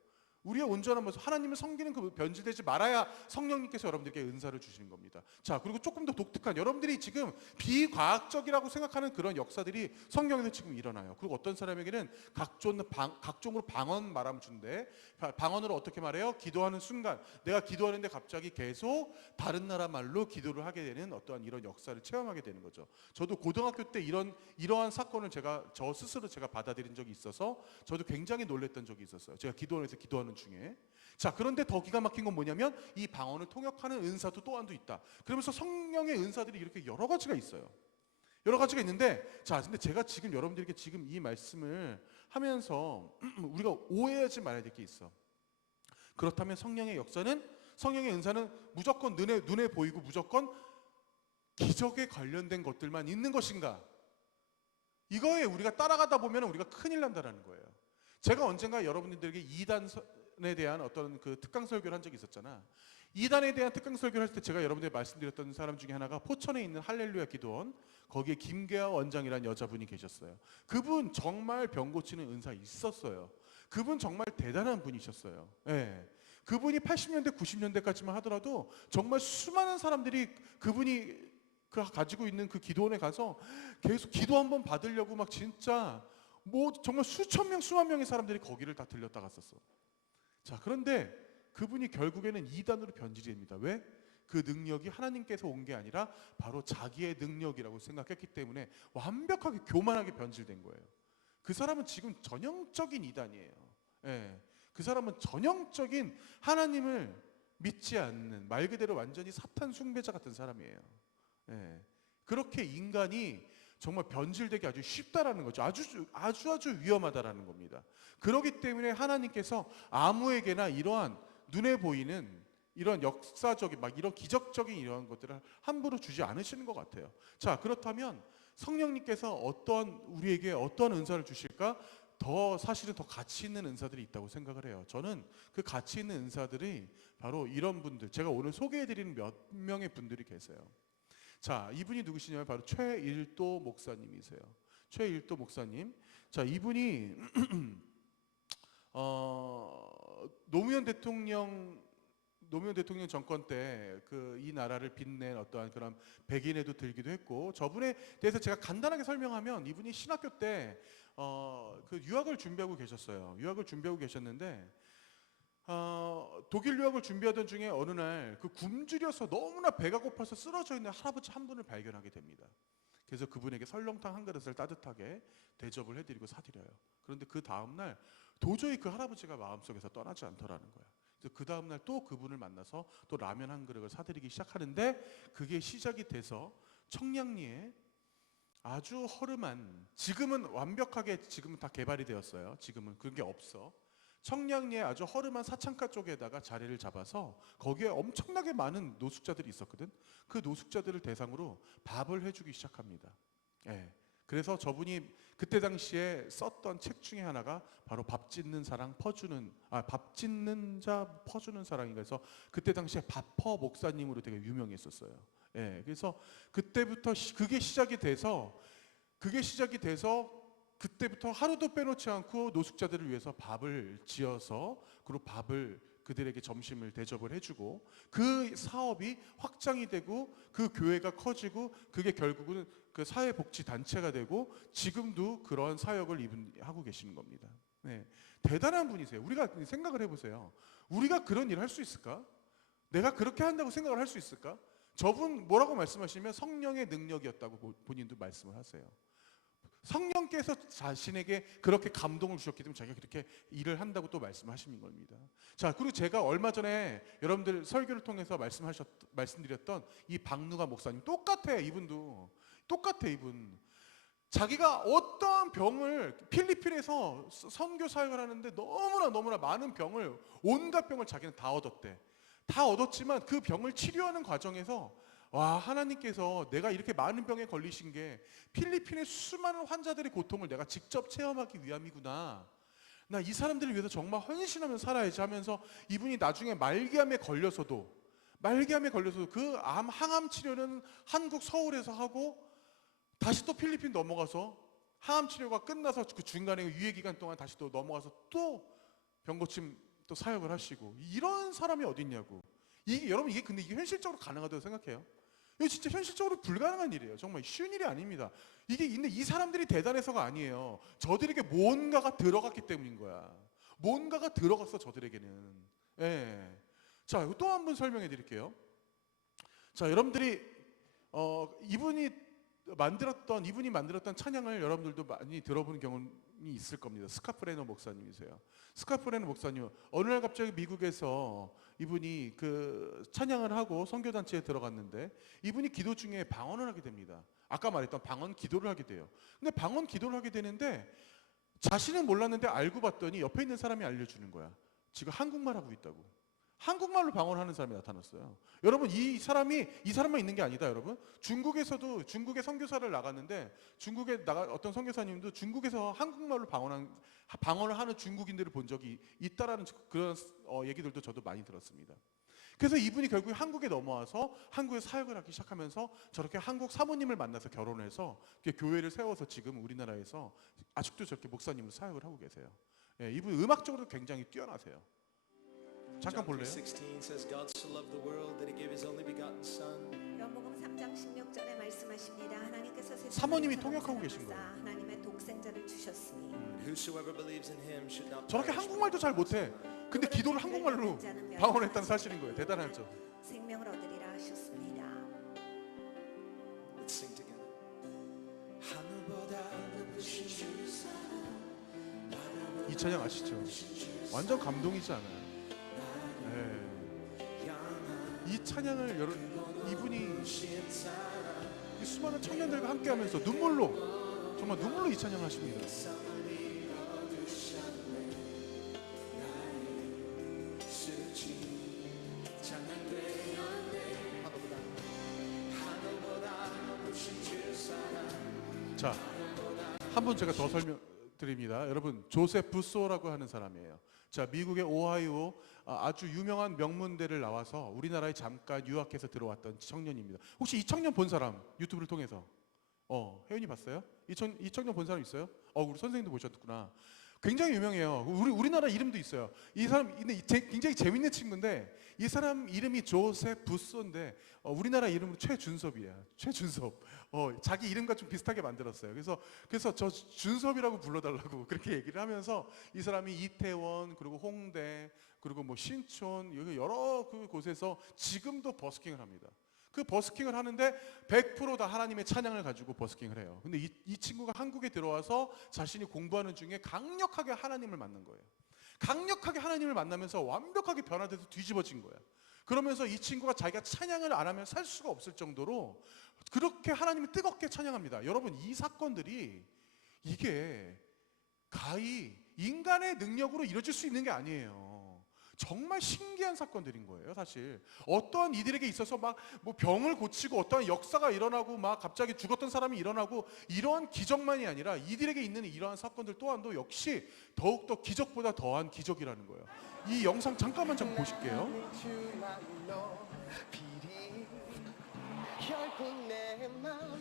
우리의 온전한 모습, 하나님을 섬기는 그 변질되지 말아야 성령님께서 여러분들에게 은사를 주시는 겁니다. 자, 그리고 조금 더 독특한, 여러분들이 지금 비과학적이라고 생각하는 그런 역사들이 성경에서 지금 일어나요. 그리고 어떤 사람에게는 각종으로 방언 말하면 준대. 방언으로 어떻게 말해요? 기도하는 순간 내가 기도하는데 갑자기 계속 다른 나라 말로 기도를 하게 되는 어떠한 이런 역사를 체험하게 되는 거죠. 저도 고등학교 때 이러한 사건을 저 스스로 받아들인 적이 있어서 저도 굉장히 놀랬던 적이 있었어요. 제가 기도원에서 기도하는 중에. 자, 그런데 더 기가 막힌 건 뭐냐면 이 방언을 통역하는 은사도 또한도 있다. 그러면서 성령의 은사들이 이렇게 여러 가지가 있어요. 여러 가지가 있는데, 자, 근데 제가 지금 여러분들에게 지금 이 말씀을 하면서 우리가 오해하지 말아야 될 게 있어. 그렇다면 성령의 은사는 무조건 눈에 보이고 무조건 기적에 관련된 것들만 있는 것인가? 이거에 우리가 따라가다 보면 우리가 큰일 난다는 거예요. 제가 언젠가 여러분들에게 이단에 대한 어떤 그 특강 설교를 한 적이 있었잖아. 이단에 대한 특강 설교를 할 때 제가 여러분들에게 말씀드렸던 사람 중에 하나가 포천에 있는 할렐루야 기도원, 거기에 김계아 원장이라는 여자분이 계셨어요. 그분 정말 병 고치는 은사 있었어요. 그분 정말 대단한 분이셨어요. 예. 그분이 80년대 90년대까지만 하더라도 정말 수많은 사람들이 그분이 가지고 있는 그 기도원에 가서 계속 기도 한번 받으려고 막 진짜 뭐 정말 수천 명 수만 명의 사람들이 거기를 다 들렸다 갔었어. 자, 그런데 그분이 결국에는 이단으로 변질이 됩니다. 왜? 그 능력이 하나님께서 온 게 아니라 바로 자기의 능력이라고 생각했기 때문에 완벽하게 교만하게 변질된 거예요. 그 사람은 지금 전형적인 이단이에요. 예. 그 사람은 전형적인 하나님을 믿지 않는, 말 그대로 완전히 사탄 숭배자 같은 사람이에요. 예. 그렇게 인간이 정말 변질되기 아주 쉽다라는 거죠. 아주 위험하다라는 겁니다. 그렇기 때문에 하나님께서 아무에게나 이러한 눈에 보이는 이런 역사적인 이런 기적적인 이러한 것들을 함부로 주지 않으시는 것 같아요. 자, 그렇다면 성령님께서 우리에게 어떤 은사를 주실까? 사실은 더 가치 있는 은사들이 있다고 생각을 해요. 저는 그 가치 있는 은사들이 바로 이런 분들, 제가 오늘 소개해드리는 몇 명의 분들이 계세요. 자, 이분이 누구시냐면 바로 최일도 목사님이세요. 최일도 목사님. 자, 이분이 노무현 대통령 정권 때 이 나라를 빛낸 어떠한 그런 백인에도 들기도 했고, 저분에 대해서 제가 간단하게 설명하면 이분이 신학교 때 그 유학을 준비하고 계셨어요. 유학을 준비하고 계셨는데 독일 유학을 준비하던 중에 어느 날 그 굶주려서 너무나 배가 고파서 쓰러져 있는 할아버지 한 분을 발견하게 됩니다. 그래서 그분에게 설렁탕 한 그릇을 따뜻하게 대접을 해드리고 사드려요. 그런데 그 다음날 도저히 그 할아버지가 마음속에서 떠나지 않더라는 거야. 그래서 그 다음날 또 그분을 만나서 또 라면 한 그릇을 사드리기 시작하는데, 그게 시작이 돼서 청량리에 아주 허름한, 지금은 다 개발이 되었어요. 지금은 그런 게 없어. 청량리에 아주 허름한 사창가 쪽에다가 자리를 잡아서 거기에 엄청나게 많은 노숙자들이 있었거든. 그 노숙자들을 대상으로 밥을 해주기 시작합니다. 예. 그래서 저분이 그때 당시에 썼던 책 중에 하나가 바로 밥 짓는 자 퍼주는 사랑인가 해서 그때 당시에 밥퍼 목사님으로 되게 유명했었어요. 예. 그래서 그때부터 그게 시작이 돼서 그때부터 하루도 빼놓지 않고 노숙자들을 위해서 밥을 지어서 그리고 밥을 그들에게 점심을 대접을 해주고 그 사업이 확장이 되고 그 교회가 커지고 그게 결국은 그 사회복지단체가 되고 지금도 그런 사역을 이분이 하고 계시는 겁니다. 네, 대단한 분이세요. 우리가 생각을 해보세요. 우리가 그런 일을 할 수 있을까? 내가 그렇게 한다고 생각을 할 수 있을까? 저분 뭐라고 말씀하시면 성령의 능력이었다고 본인도 말씀을 하세요. 성령께서 자신에게 그렇게 감동을 주셨기 때문에 자기가 그렇게 일을 한다고 또 말씀하시는 겁니다. 자, 그리고 제가 얼마 전에 여러분들 설교를 통해서 말씀드렸던 이 박누가 목사님 똑같아요. 이분도 똑같아. 이분 자기가 어떤 병을 필리핀에서 선교 사역을 하는데 너무나 많은 병을 온갖 병을 자기는 다 얻었대. 다 얻었지만 그 병을 치료하는 과정에서 와, 하나님께서 내가 이렇게 많은 병에 걸리신 게 필리핀의 수많은 환자들의 고통을 내가 직접 체험하기 위함이구나. 나 이 사람들을 위해서 정말 헌신하면서 살아야지 하면서 이분이 나중에 말기암에 걸려서도 그 항암 치료는 한국 서울에서 하고 다시 또 필리핀 넘어가서 항암 치료가 끝나서 그 중간에 유예 기간 동안 다시 또 넘어가서 또 병고침 또 사역을 하시고 이런 사람이 어디 있냐고. 여러분 근데 이게 현실적으로 가능하다고 생각해요? 이거 진짜 현실적으로 불가능한 일이에요. 정말 쉬운 일이 아닙니다. 근데 이 사람들이 대단해서가 아니에요. 저들에게 뭔가가 들어갔기 때문인 거야. 뭔가가 들어갔어 저들에게는. 예. 자, 또 한 번 설명해 드릴게요. 자, 여러분들이 이분이 만들었던 찬양을 여러분들도 많이 들어본 경험이 있을 겁니다. 스카프레너 목사님이세요. 스카프레너 목사님 어느 날 갑자기 미국에서 이분이 그 찬양을 하고 선교단체에 들어갔는데 이분이 기도 중에 방언을 하게 됩니다. 아까 말했던 방언 기도를 하게 돼요. 근데 방언 기도를 하게 되는데 자신은 몰랐는데 알고 봤더니 옆에 있는 사람이 알려주는 거야. 지금 한국말 하고 있다고. 한국말로 방언하는 사람이 나타났어요. 여러분 이 사람만 있는 게 아니다. 여러분 중국에 선교사를 나갔는데 어떤 선교사님도 중국에서 한국말로 방언을 하는 중국인들을 본 적이 있다라는 그런 얘기들도 저도 많이 들었습니다. 그래서 이분이 결국 한국에 넘어와서 한국에 사역을 하기 시작하면서 저렇게 한국 사모님을 만나서 결혼해서 교회를 세워서 지금 우리나라에서 아직도 저렇게 목사님으로 사역을 하고 계세요. 예, 이분 음악적으로 굉장히 뛰어나세요. 잠깐 볼래요? 요한복음 3장 16절에 말씀하십니다. 하나님께서 세상을 사모님이 이처럼 통역하고 계신 사랑하사 거예요. 하나님의 독생자를 주셨으니 저렇게 한국말도 잘 못해. 근데 기도를 한국말로 방언했다는 사실인 거예요. 대단하죠. 생명을 얻으리라 하셨습니다. 이 찬양 아시죠? 완전 감동이지 않아요? 네. 이 찬양을 이분이 이 수많은 청년들과 함께하면서 정말 눈물로 이 찬양을 하십니다. 자, 한 분 제가 더 설명드립니다. 여러분 조셉 부소라고 하는 사람이에요. 자, 미국의 오하이오 아주 유명한 명문대를 나와서 우리나라에 잠깐 유학해서 들어왔던 청년입니다. 혹시 이 청년 본 사람 유튜브를 통해서 혜연이 봤어요? 이 청년 본 사람 있어요? 우리 선생님도 보셨구나. 굉장히 유명해요. 우리나라 이름도 있어요. 이 사람 근데 굉장히 재밌는 친구인데 이 사람 이름이 조셉 부소인데 우리나라 이름으로 최준섭이야. 최준섭. 자기 이름과 좀 비슷하게 만들었어요. 그래서 저 준섭이라고 불러달라고 그렇게 얘기를 하면서 이 사람이 이태원 그리고 홍대 그리고 뭐 신촌 여러 그 곳에서 지금도 버스킹을 합니다. 그 버스킹을 하는데 100% 다 하나님의 찬양을 가지고 버스킹을 해요. 근데 이 친구가 한국에 들어와서 자신이 공부하는 중에 강력하게 하나님을 만난 거예요. 강력하게 하나님을 만나면서 완벽하게 변화돼서 뒤집어진 거야. 그러면서 이 친구가 자기가 찬양을 안 하면 살 수가 없을 정도로 그렇게 하나님을 뜨겁게 찬양합니다. 여러분 이 사건들이 이게 가히 인간의 능력으로 이루어질 수 있는 게 아니에요. 정말 신기한 사건들인 거예요. 사실 어떠한 이들에게 있어서 막 뭐 병을 고치고 어떠한 역사가 일어나고 막 갑자기 죽었던 사람이 일어나고 이러한 기적만이 아니라 이들에게 있는 이러한 사건들 또한도 역시 더욱더 기적보다 더한 기적이라는 거예요. 이 영상 잠깐만 좀 보실게요.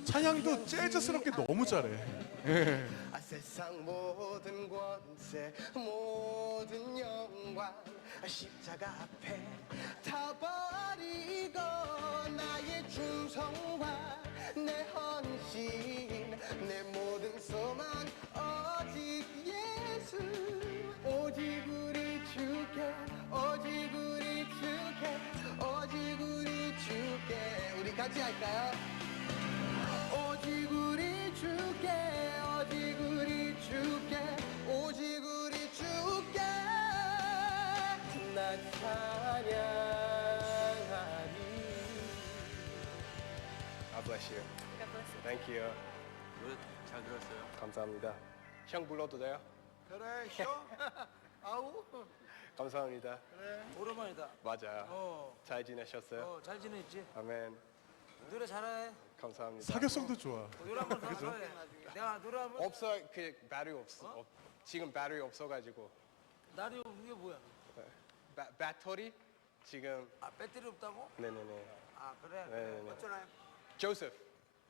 찬양도 재즈스럽게 너무 잘해. 예. 세상 모든 권세 모든 영광 십자가 앞에 다 버리고 나의 충성과 내 헌신 내 모든 소망 오직 예수 오직 우리 주께 오직 우리 주께 오직 우리 주께 우리 같이 할까요? 오직 우리 주께 오직 우리 주께 오직 우리 주께 난 찬양하리. God bless you. Thank you. 노래 잘 들었어요. 감사합니다. 형 불러도 돼요? 그래, 쇼. 아우. 감사합니다. 그래. 오랜만이다. 맞아요. 잘 지내셨어요? 잘 지냈지? 아멘. 노래 잘해. 감사합니다. 사교성도 좋아. 노래 한번 더 잘해. 내가 노래 한번. 없어 그 배터리 없어. 지금 배터리 없어가지고. 날이 이게 뭐야? 배터리 지금 아, 배터리 없다고? 네네네. 아, 그래. 네네네. 어쩌나요? Joseph.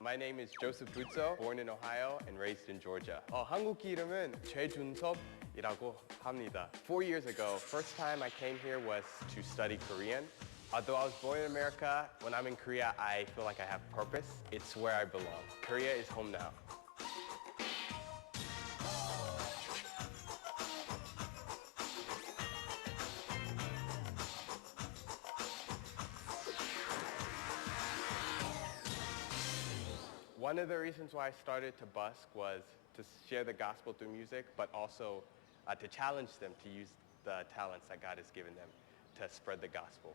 My name is Joseph Butzo, born in Ohio and raised in Georgia. 한국 이름은 최준섭이라고 합니다. 4 years ago, first time I came here was to study Korean. Although I was born in America, when I'm in Korea, I feel like I have purpose. It's where I belong. Korea is home now. One of the reasons why I started to busk was to share the gospel through music, but also to challenge them to use the talents that God has given them to spread the gospel.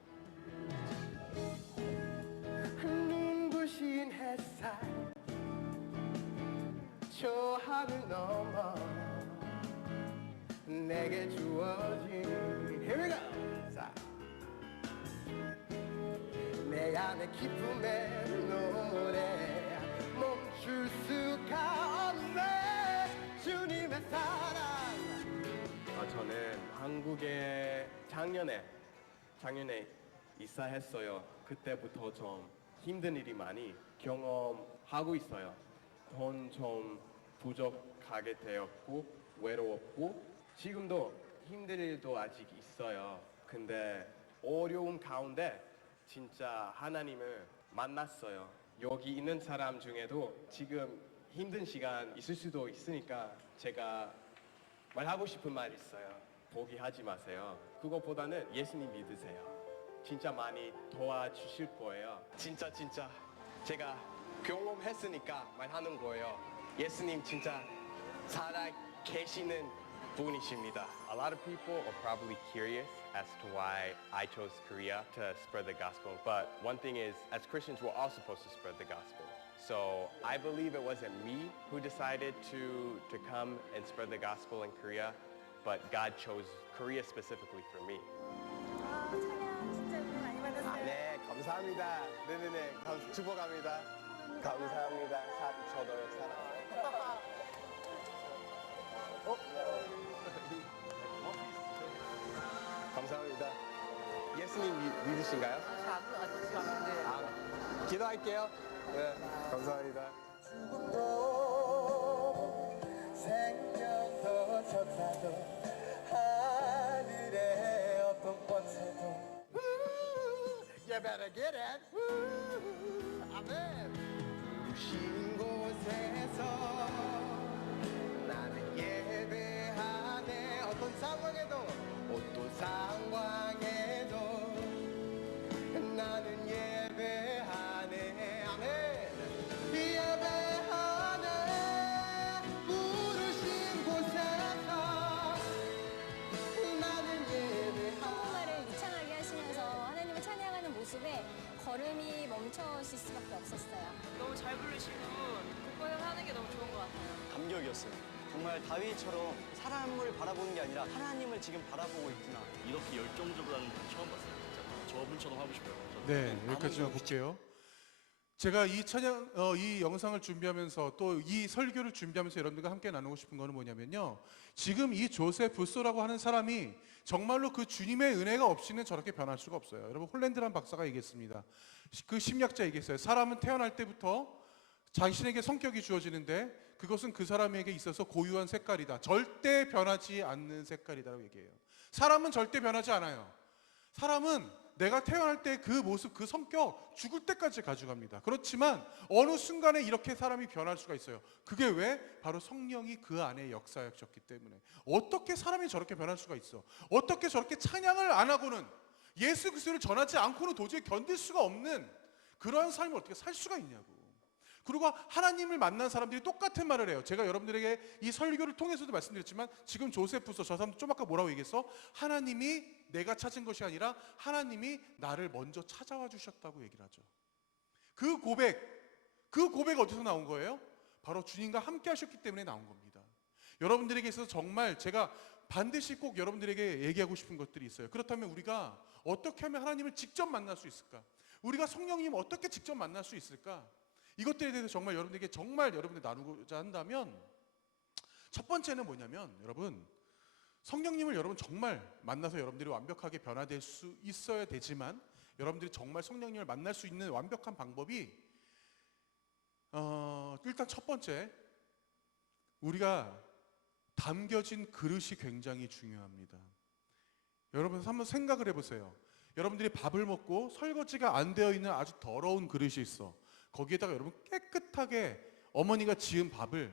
눈부신 햇살 저 하늘 넘어 내게 주어진 Here we go! 자. 내 안에 기쁨의 노래 멈출 수가 없네 주님의 사랑. 저는 한국에 작년에 이사했어요. 그때부터 좀 힘든 일이 많이 경험하고 있어요. 돈 좀 부족하게 되었고 외로웠고 지금도 힘든 일도 아직 있어요. 근데 어려움 가운데 진짜 하나님을 만났어요. 여기 있는 사람 중에도 지금 힘든 시간 있을 수도 있으니까 제가 말하고 싶은 말 있어요. 포기하지 마세요. 그것보다는 예수님 믿으세요. 진짜 많이 도와주실 거예요. 진짜 제가 경험했으니까 말하는 거예요. 예수님 진짜 살아 계시는 분이십니다. A lot of people are probably curious as to why I chose Korea to spread the gospel. But one thing is, as Christians, we're all supposed to spread the gospel. So I believe it wasn't me who decided to come and spread the gospel in Korea, but God chose Korea specifically for me. 아, 찬양 진짜 은혜 많이 받았어요. 네, 감사합니다. 네네네, 축복합니다. 감사합니다. 저도 사랑해요. 감사합니다. 예수님 믿으신가요? 기도할게요. 네, 감사합니다. 죽음도 생명도 천사도 하늘의 어떤 권세도 You better get it. 아멘. 부르신 곳에서 나는 예배하네. 어떤 상황에도 나는 예배하네. 아멘. 예배하네. 부르신 곳에서 나는 예배하네. 한국말을 유창하게 하시면서 하나님을 찬양하는 모습에 걸음이 멈춰질 수밖에 없었어요. 너무 잘 부르시고 그곳에서 하는 게 너무 좋은 것 같아요. 감격이었어요. 정말 다윗처럼 사람을 바라보는 게 아니라 하나님을 지금 바라보고 있구나. 이렇게 열정적으로 하는 분 처음 봤어요. 진짜 저분처럼 하고 싶어요. 네, 여기까지만 볼게요. 제가 이 찬양, 이 영상을 준비하면서 또 이 설교를 준비하면서 여러분들과 함께 나누고 싶은 거는 뭐냐면요. 지금 이 조셉 부소라고 하는 사람이 정말로 그 주님의 은혜가 없이는 저렇게 변할 수가 없어요. 여러분 홀랜드란 박사가 얘기했습니다. 그 심리학자 얘기했어요. 사람은 태어날 때부터 자신에게 성격이 주어지는데 그것은 그 사람에게 있어서 고유한 색깔이다. 절대 변하지 않는 색깔이다라고 얘기해요. 사람은 절대 변하지 않아요. 사람은 내가 태어날 때 그 모습, 그 성격 죽을 때까지 가져갑니다. 그렇지만 어느 순간에 이렇게 사람이 변할 수가 있어요. 그게 왜? 바로 성령이 그 안에 역사하셨기 때문에. 어떻게 사람이 저렇게 변할 수가 있어? 어떻게 저렇게 찬양을 안 하고는, 예수 그리스도를 전하지 않고는 도저히 견딜 수가 없는 그러한 삶을 어떻게 살 수가 있냐고. 그리고 하나님을 만난 사람들이 똑같은 말을 해요. 제가 여러분들에게 이 설교를 통해서도 말씀드렸지만, 지금 조세프서 저 사람도 좀 아까 뭐라고 얘기했어? 하나님이 내가 찾은 것이 아니라 하나님이 나를 먼저 찾아와 주셨다고 얘기를 하죠. 그 고백 어디서 나온 거예요? 바로 주님과 함께 하셨기 때문에 나온 겁니다. 여러분들에게 있어서 정말 제가 반드시 꼭 여러분들에게 얘기하고 싶은 것들이 있어요. 그렇다면 우리가 어떻게 하면 하나님을 직접 만날 수 있을까? 우리가 성령님 어떻게 직접 만날 수 있을까? 이것들에 대해서 정말 여러분들에게 정말 여러분들 나누고자 한다면, 첫 번째는 뭐냐면, 여러분 성령님을 여러분 정말 만나서 여러분들이 완벽하게 변화될 수 있어야 되지만, 여러분들이 정말 성령님을 만날 수 있는 완벽한 방법이 일단 첫 번째, 우리가 담겨진 그릇이 굉장히 중요합니다. 여러분 한번 생각을 해보세요. 여러분들이 밥을 먹고 설거지가 안 되어 있는 아주 더러운 그릇이 있어. 거기에다가 여러분 깨끗하게 어머니가 지은 밥을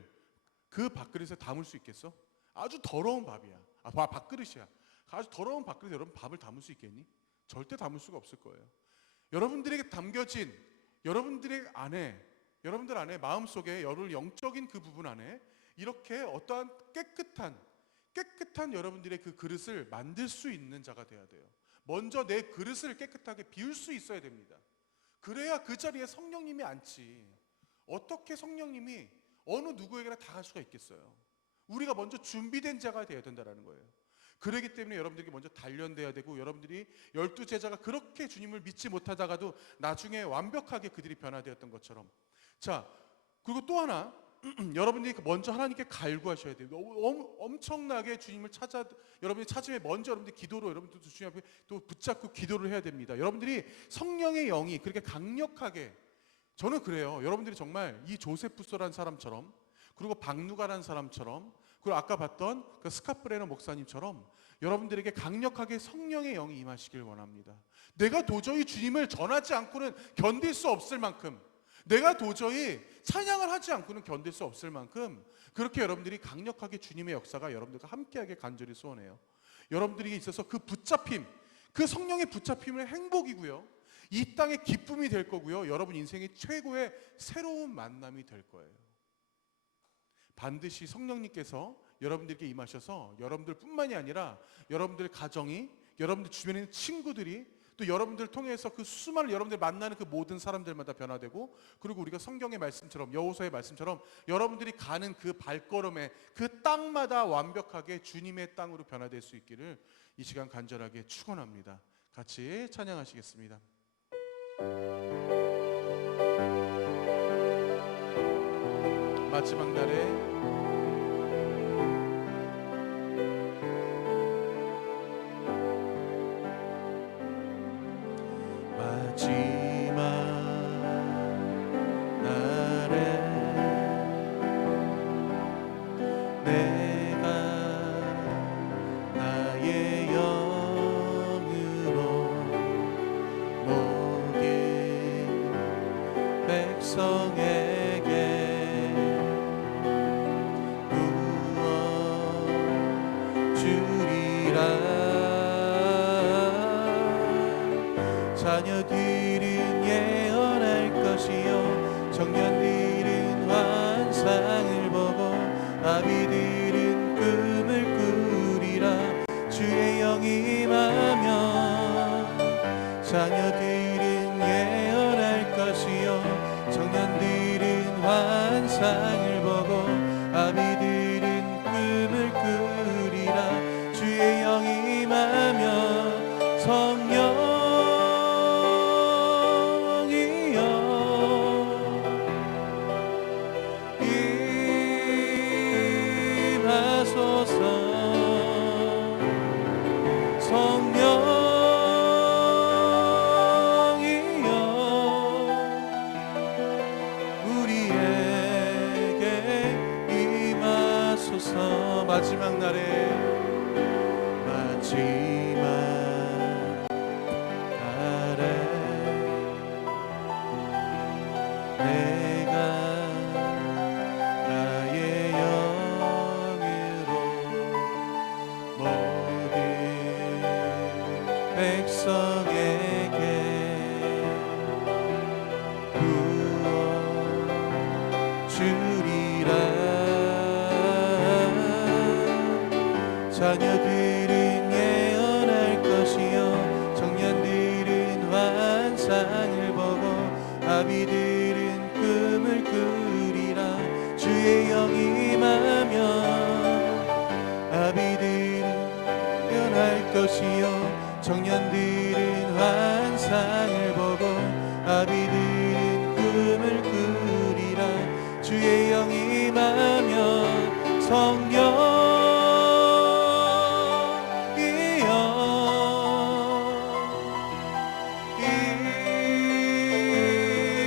그 밥그릇에 담을 수 있겠어? 아주 더러운 밥이야. 밥그릇이야. 아주 더러운 밥그릇에 여러분 밥을 담을 수 있겠니? 절대 담을 수가 없을 거예요. 여러분들에게 담겨진 여러분들 안에 마음속에 여러분 영적인 그 부분 안에 이렇게 어떠한 깨끗한 여러분들의 그 그릇을 만들 수 있는 자가 돼야 돼요. 먼저 내 그릇을 깨끗하게 비울 수 있어야 됩니다. 그래야 그 자리에 성령님이 앉지. 어떻게 성령님이 어느 누구에게나 다 할 수가 있겠어요? 우리가 먼저 준비된 자가 되어야 된다는 거예요. 그렇기 때문에 여러분들에게 먼저 단련돼야 되고, 여러분들이 12제자가 그렇게 주님을 믿지 못하다가도 나중에 완벽하게 그들이 변화되었던 것처럼. 자, 그리고 또 하나, 여러분들이 먼저 하나님께 갈구하셔야 돼요. 엄청나게 주님을 여러분이 찾으면 먼저 여러분들이 기도로, 여러분들도 주님 앞에 또 붙잡고 기도를 해야 됩니다. 여러분들이 성령의 영이 그렇게 강력하게, 저는 그래요. 여러분들이 정말 이 조세프소라는 사람처럼, 그리고 박누가라는 사람처럼, 그리고 아까 봤던 그 스카프레너 목사님처럼 여러분들에게 강력하게 성령의 영이 임하시길 원합니다. 내가 도저히 주님을 전하지 않고는 견딜 수 없을 만큼, 내가 도저히 찬양을 하지 않고는 견딜 수 없을 만큼 그렇게 여러분들이 강력하게 주님의 역사가 여러분들과 함께하게 간절히 소원해요. 여러분들에게 있어서 그 붙잡힘, 그 성령의 붙잡힘은 행복이고요, 이 땅의 기쁨이 될 거고요, 여러분 인생의 최고의 새로운 만남이 될 거예요. 반드시 성령님께서 여러분들께 임하셔서 여러분들뿐만이 아니라 여러분들 가정이, 여러분들 주변에 있는 친구들이, 또 여러분들 통해서 그 수많은 여러분들 만나는 그 모든 사람들마다 변화되고, 그리고 우리가 성경의 말씀처럼, 여호수아의 말씀처럼 여러분들이 가는 그 발걸음에 그 땅마다 완벽하게 주님의 땅으로 변화될 수 있기를 이 시간 간절하게 축원합니다. 같이 찬양하시겠습니다. 마지막 날에 자녀들은 예언할 것이요, 청년들은 환상을 보고, 아비들은 꿈을 꾸리라. 주의 영이 임하면 자녀들은 예언할 것이요, 청년들은 환상을 보고, 아비들은 꿈을 꾸리라. 주의 영이 임하면 성령 마지막 날에 마지막 날에 내가 나의 영으로 모든 백성에게 부어 주리라. 자녀들은 예언할 것이요 청년들은 환상을 보고 아비들은 꿈을 꾸리라. 주의 영이 임하면 아비들은 예언할 것이요 청년들은 환상을 보고 아비들은 꿈을 꾸리라. 주의 영이 임하면 성령이여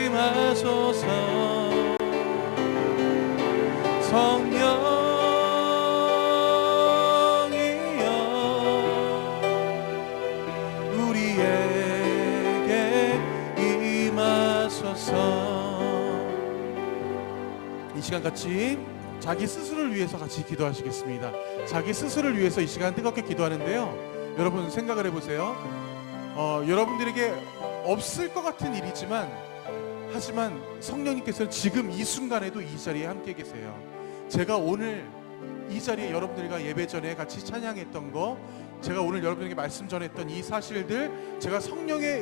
임하소서. 성령이여 우리에게 임하소서. 이 시간 같이 자기 스스로를 위해서 같이 기도하시겠습니다. 자기 스스로를 위해서 이 시간 뜨겁게 기도하는데요. 여러분 생각을 해보세요. 여러분들에게 없을 것 같은 일이지만 하지만 성령님께서는 지금 이 순간에도 이 자리에 함께 계세요. 제가 오늘 이 자리에 여러분들과 예배 전에 같이 찬양했던 거, 제가 오늘 여러분에게 말씀 전했던 이 사실들, 제가 성령의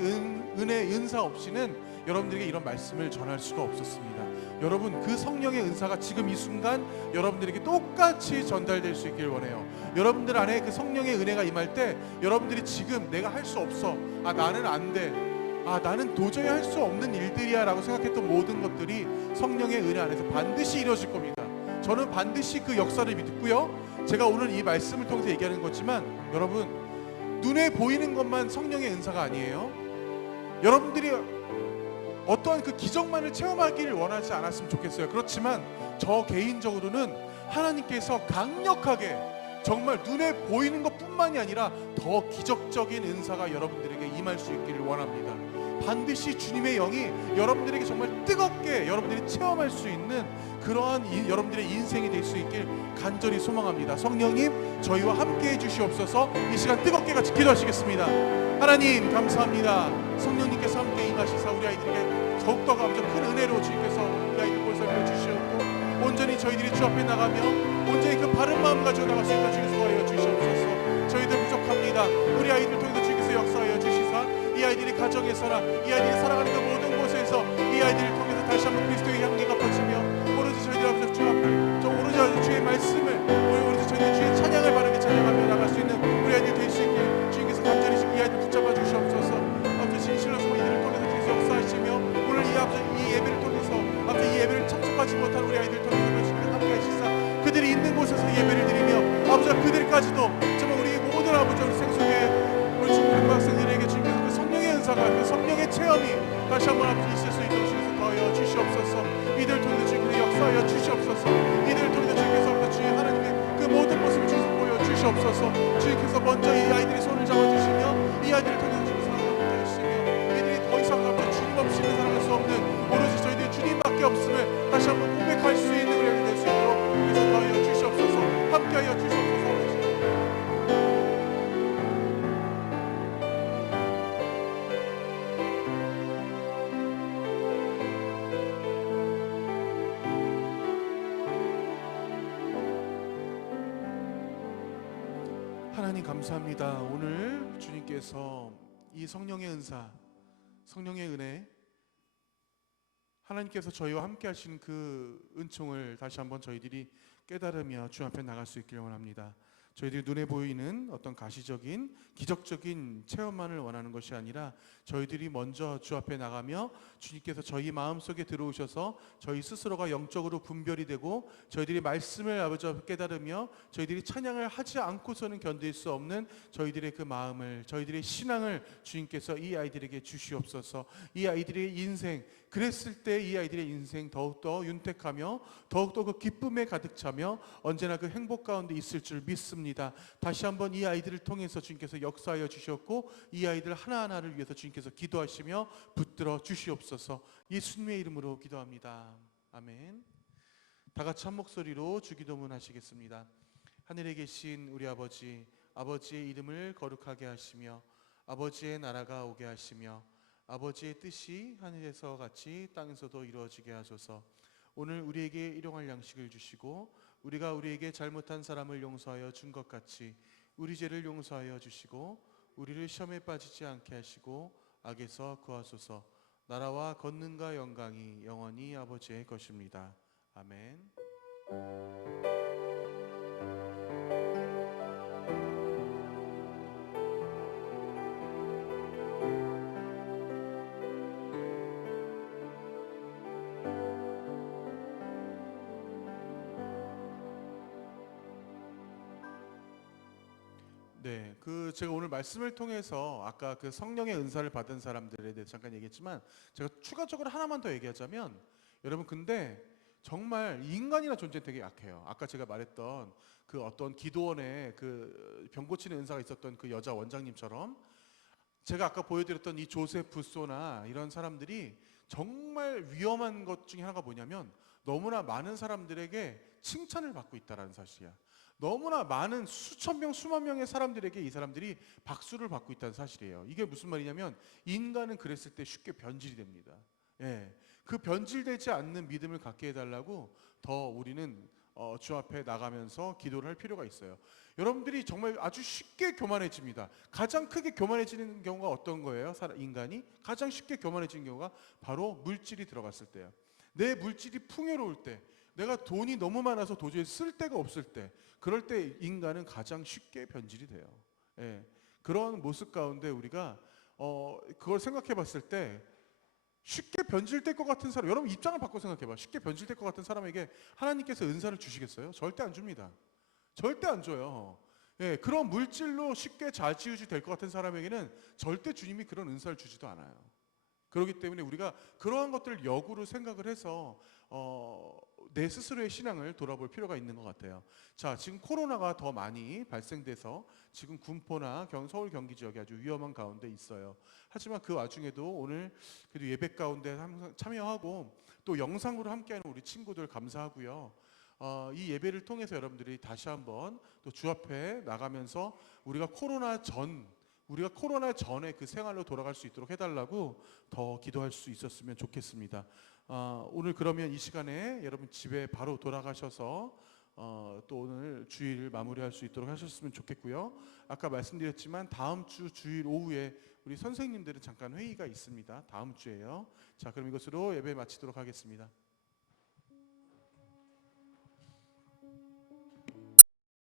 은혜, 은사 없이는 여러분들에게 이런 말씀을 전할 수가 없었습니다. 여러분 그 성령의 은사가 지금 이 순간 여러분들에게 똑같이 전달될 수 있길 원해요. 여러분들 안에 그 성령의 은혜가 임할 때 여러분들이 지금 내가 할 수 없어, 나는 안 돼, 나는 도저히 할 수 없는 일들이야 라고 생각했던 모든 것들이 성령의 은혜 안에서 반드시 이루어질 겁니다. 저는 반드시 그 역사를 믿고요. 제가 오늘 이 말씀을 통해서 얘기하는 거지만 여러분 눈에 보이는 것만 성령의 은사가 아니에요. 여러분들이 어떠한 그 기적만을 체험하기를 원하지 않았으면 좋겠어요. 그렇지만 저 개인적으로는 하나님께서 강력하게 정말 눈에 보이는 것뿐만이 아니라 더 기적적인 은사가 여러분들에게 임할 수 있기를 원합니다. 반드시 주님의 영이 여러분들에게 정말 뜨겁게 여러분들이 체험할 수 있는 그러한 여러분들의 인생이 될 수 있길 간절히 소망합니다. 성령님 저희와 함께 해주시옵소서. 이 시간 뜨겁게 같이 기도하시겠습니다. 하나님 감사합니다. 성령님께서 함께 임하시사 우리 아이들에게 더욱더 큰 은혜로 주님께서 우리 아이들 보살펴 주시옵고 온전히 저희들이 주 앞에 나가며 온전히 그 바른 마음 가지고 나갈 수 있도록 주님께서 도와여 주시옵소서. 저희들 부족합니다. 우리 아이들 통해서 주님께서 역사하여 주시사 이 아이들이 가정에서나 이 아이들이 살아가는 그 모든 곳에서 이 아이들을 통해서 다시 한번 그리스도의 향기가 퍼지며 오로지 저희들 앞에서 주 앞에 오로지 주의 말씀을 오로지 저희들 주의 찬양을 바르게 찬양하며 나갈 수 있는 우리 아이들 될 수 있게 주님께서 간절히 이 아이들 붙잡아 주시옵소서. 아버지 진실로 이들을 통해서 주께서 역사하시며 오늘 이 예배를 통해서 아버지 이 예배를 참석하지 못한 우리 아이들 통해서 주님께서 함께 하시사 그들이 있는 곳에서 예배를 드리며 아버지 그들까지도 정말 우리 모든 아버지 생수교회 우리 중고등부 학생들에게 주님께서 그 성령의 은사가 그 성령의 체험이 다시 한번 아버지 있을 수 있도록 주님께서 더하여 주시옵소서. 이들을 통해서 주님께서 역사하여 주시옵소서. 이들을 통해서 주님께서 주의 하나님의 그 모든 모습을 주님께서 보여 주시옵소서. 주님께서 먼저 이 아이들의 손을 잡아주시며 이 아이들을 통해서 주님께서 살아가게 하시며 이들이 더 이상 아버지 주님 없이는 살아갈 수 없는 오로지 저희들이 주님밖에 없음을 다시 한번 고백할 수 있는 우리 아이들 될 수 있도록 주님께서 더하여 주시옵소서. 함께하여 주시옵소서. 하나님 감사합니다. 오늘 주님께서 이 성령의 은사, 성령의 은혜, 하나님께서 저희와 함께 하신 그 은총을 다시 한번 저희들이 깨달으며 주 앞에 나갈 수 있기를 원합니다. 저희들이 눈에 보이는 어떤 가시적인 기적적인 체험만을 원하는 것이 아니라 저희들이 먼저 주 앞에 나가며 주님께서 저희 마음속에 들어오셔서 저희 스스로가 영적으로 분별이 되고 저희들이 말씀을 아버지 앞에 깨달으며 저희들이 찬양을 하지 않고서는 견딜 수 없는 저희들의 그 마음을, 저희들의 신앙을 주님께서 이 아이들에게 주시옵소서. 이 아이들의 인생 그랬을 때 이 아이들의 인생 더욱더 윤택하며 더욱더 그 기쁨에 가득 차며 언제나 그 행복 가운데 있을 줄 믿습니다. 다시 한번 이 아이들을 통해서 주님께서 역사하여 주셨고 이 아이들 하나하나를 위해서 주님께서 기도하시며 붙들어 주시옵소서. 예수님의 이름으로 기도합니다. 아멘. 다 같이 한 목소리로 주기도문 하시겠습니다. 하늘에 계신 우리 아버지, 아버지의 이름을 거룩하게 하시며 아버지의 나라가 오게 하시며 아버지의 뜻이 하늘에서 같이 땅에서도 이루어지게 하소서. 오늘 우리에게 일용할 양식을 주시고 우리가 우리에게 잘못한 사람을 용서하여 준 것 같이 우리 죄를 용서하여 주시고 우리를 시험에 빠지지 않게 하시고 악에서 구하소서. 나라와 권능과 영광이 영원히 아버지의 것입니다. 아멘. 네, 제가 오늘 말씀을 통해서 아까 그 성령의 은사를 받은 사람들에 대해서 잠깐 얘기했지만 제가 추가적으로 하나만 더 얘기하자면 여러분 근데 정말 인간이나 존재는 되게 약해요. 아까 제가 말했던 그 어떤 기도원에 그 병 고치는 은사가 있었던 그 여자 원장님처럼 제가 아까 보여드렸던 이 조셉 부소나 이런 사람들이 정말 위험한 것 중에 하나가 뭐냐면 너무나 많은 사람들에게 칭찬을 받고 있다는 사실이야. 너무나 많은 수천 명, 수만 명의 사람들에게 이 사람들이 박수를 받고 있다는 사실이에요. 이게 무슨 말이냐면 인간은 그랬을 때 쉽게 변질이 됩니다. 예, 그 변질되지 않는 믿음을 갖게 해달라고 더 우리는 주 앞에 나가면서 기도를 할 필요가 있어요. 여러분들이 정말 아주 쉽게 교만해집니다. 가장 크게 교만해지는 경우가 어떤 거예요? 인간이 가장 쉽게 교만해지는 경우가 바로 물질이 들어갔을 때예요. 내 물질이 풍요로울 때, 내가 돈이 너무 많아서 도저히 쓸 데가 없을 때, 그럴 때 인간은 가장 쉽게 변질이 돼요. 예, 그런 모습 가운데 우리가 그걸 생각해 봤을 때 쉽게 변질될 것 같은 사람, 여러분 입장을 바꿔 생각해 봐. 쉽게 변질될 것 같은 사람에게 하나님께서 은사를 주시겠어요? 절대 안 줍니다. 절대 안 줘요. 예, 그런 물질로 쉽게 좌지우지 될 것 같은 사람에게는 절대 주님이 그런 은사를 주지도 않아요. 그렇기 때문에 우리가 그러한 것들을 역으로 생각을 해서 내 스스로의 신앙을 돌아볼 필요가 있는 것 같아요. 자, 지금 코로나가 더 많이 발생돼서 지금 군포나 서울 경기 지역이 아주 위험한 가운데 있어요. 하지만 그 와중에도 오늘 그래도 예배 가운데 항상 참여하고 또 영상으로 함께하는 우리 친구들 감사하고요. 이 예배를 통해서 여러분들이 다시 한번 또 주 앞에 나가면서 우리가 코로나 전에 그 생활로 돌아갈 수 있도록 해달라고 더 기도할 수 있었으면 좋겠습니다. 오늘 그러면 이 시간에 여러분 집에 바로 돌아가셔서 또 오늘 주일 마무리할 수 있도록 하셨으면 좋겠고요. 아까 말씀드렸지만 다음 주 주일 오후에 우리 선생님들은 잠깐 회의가 있습니다. 다음 주에요. 자, 그럼 이것으로 예배 마치도록 하겠습니다.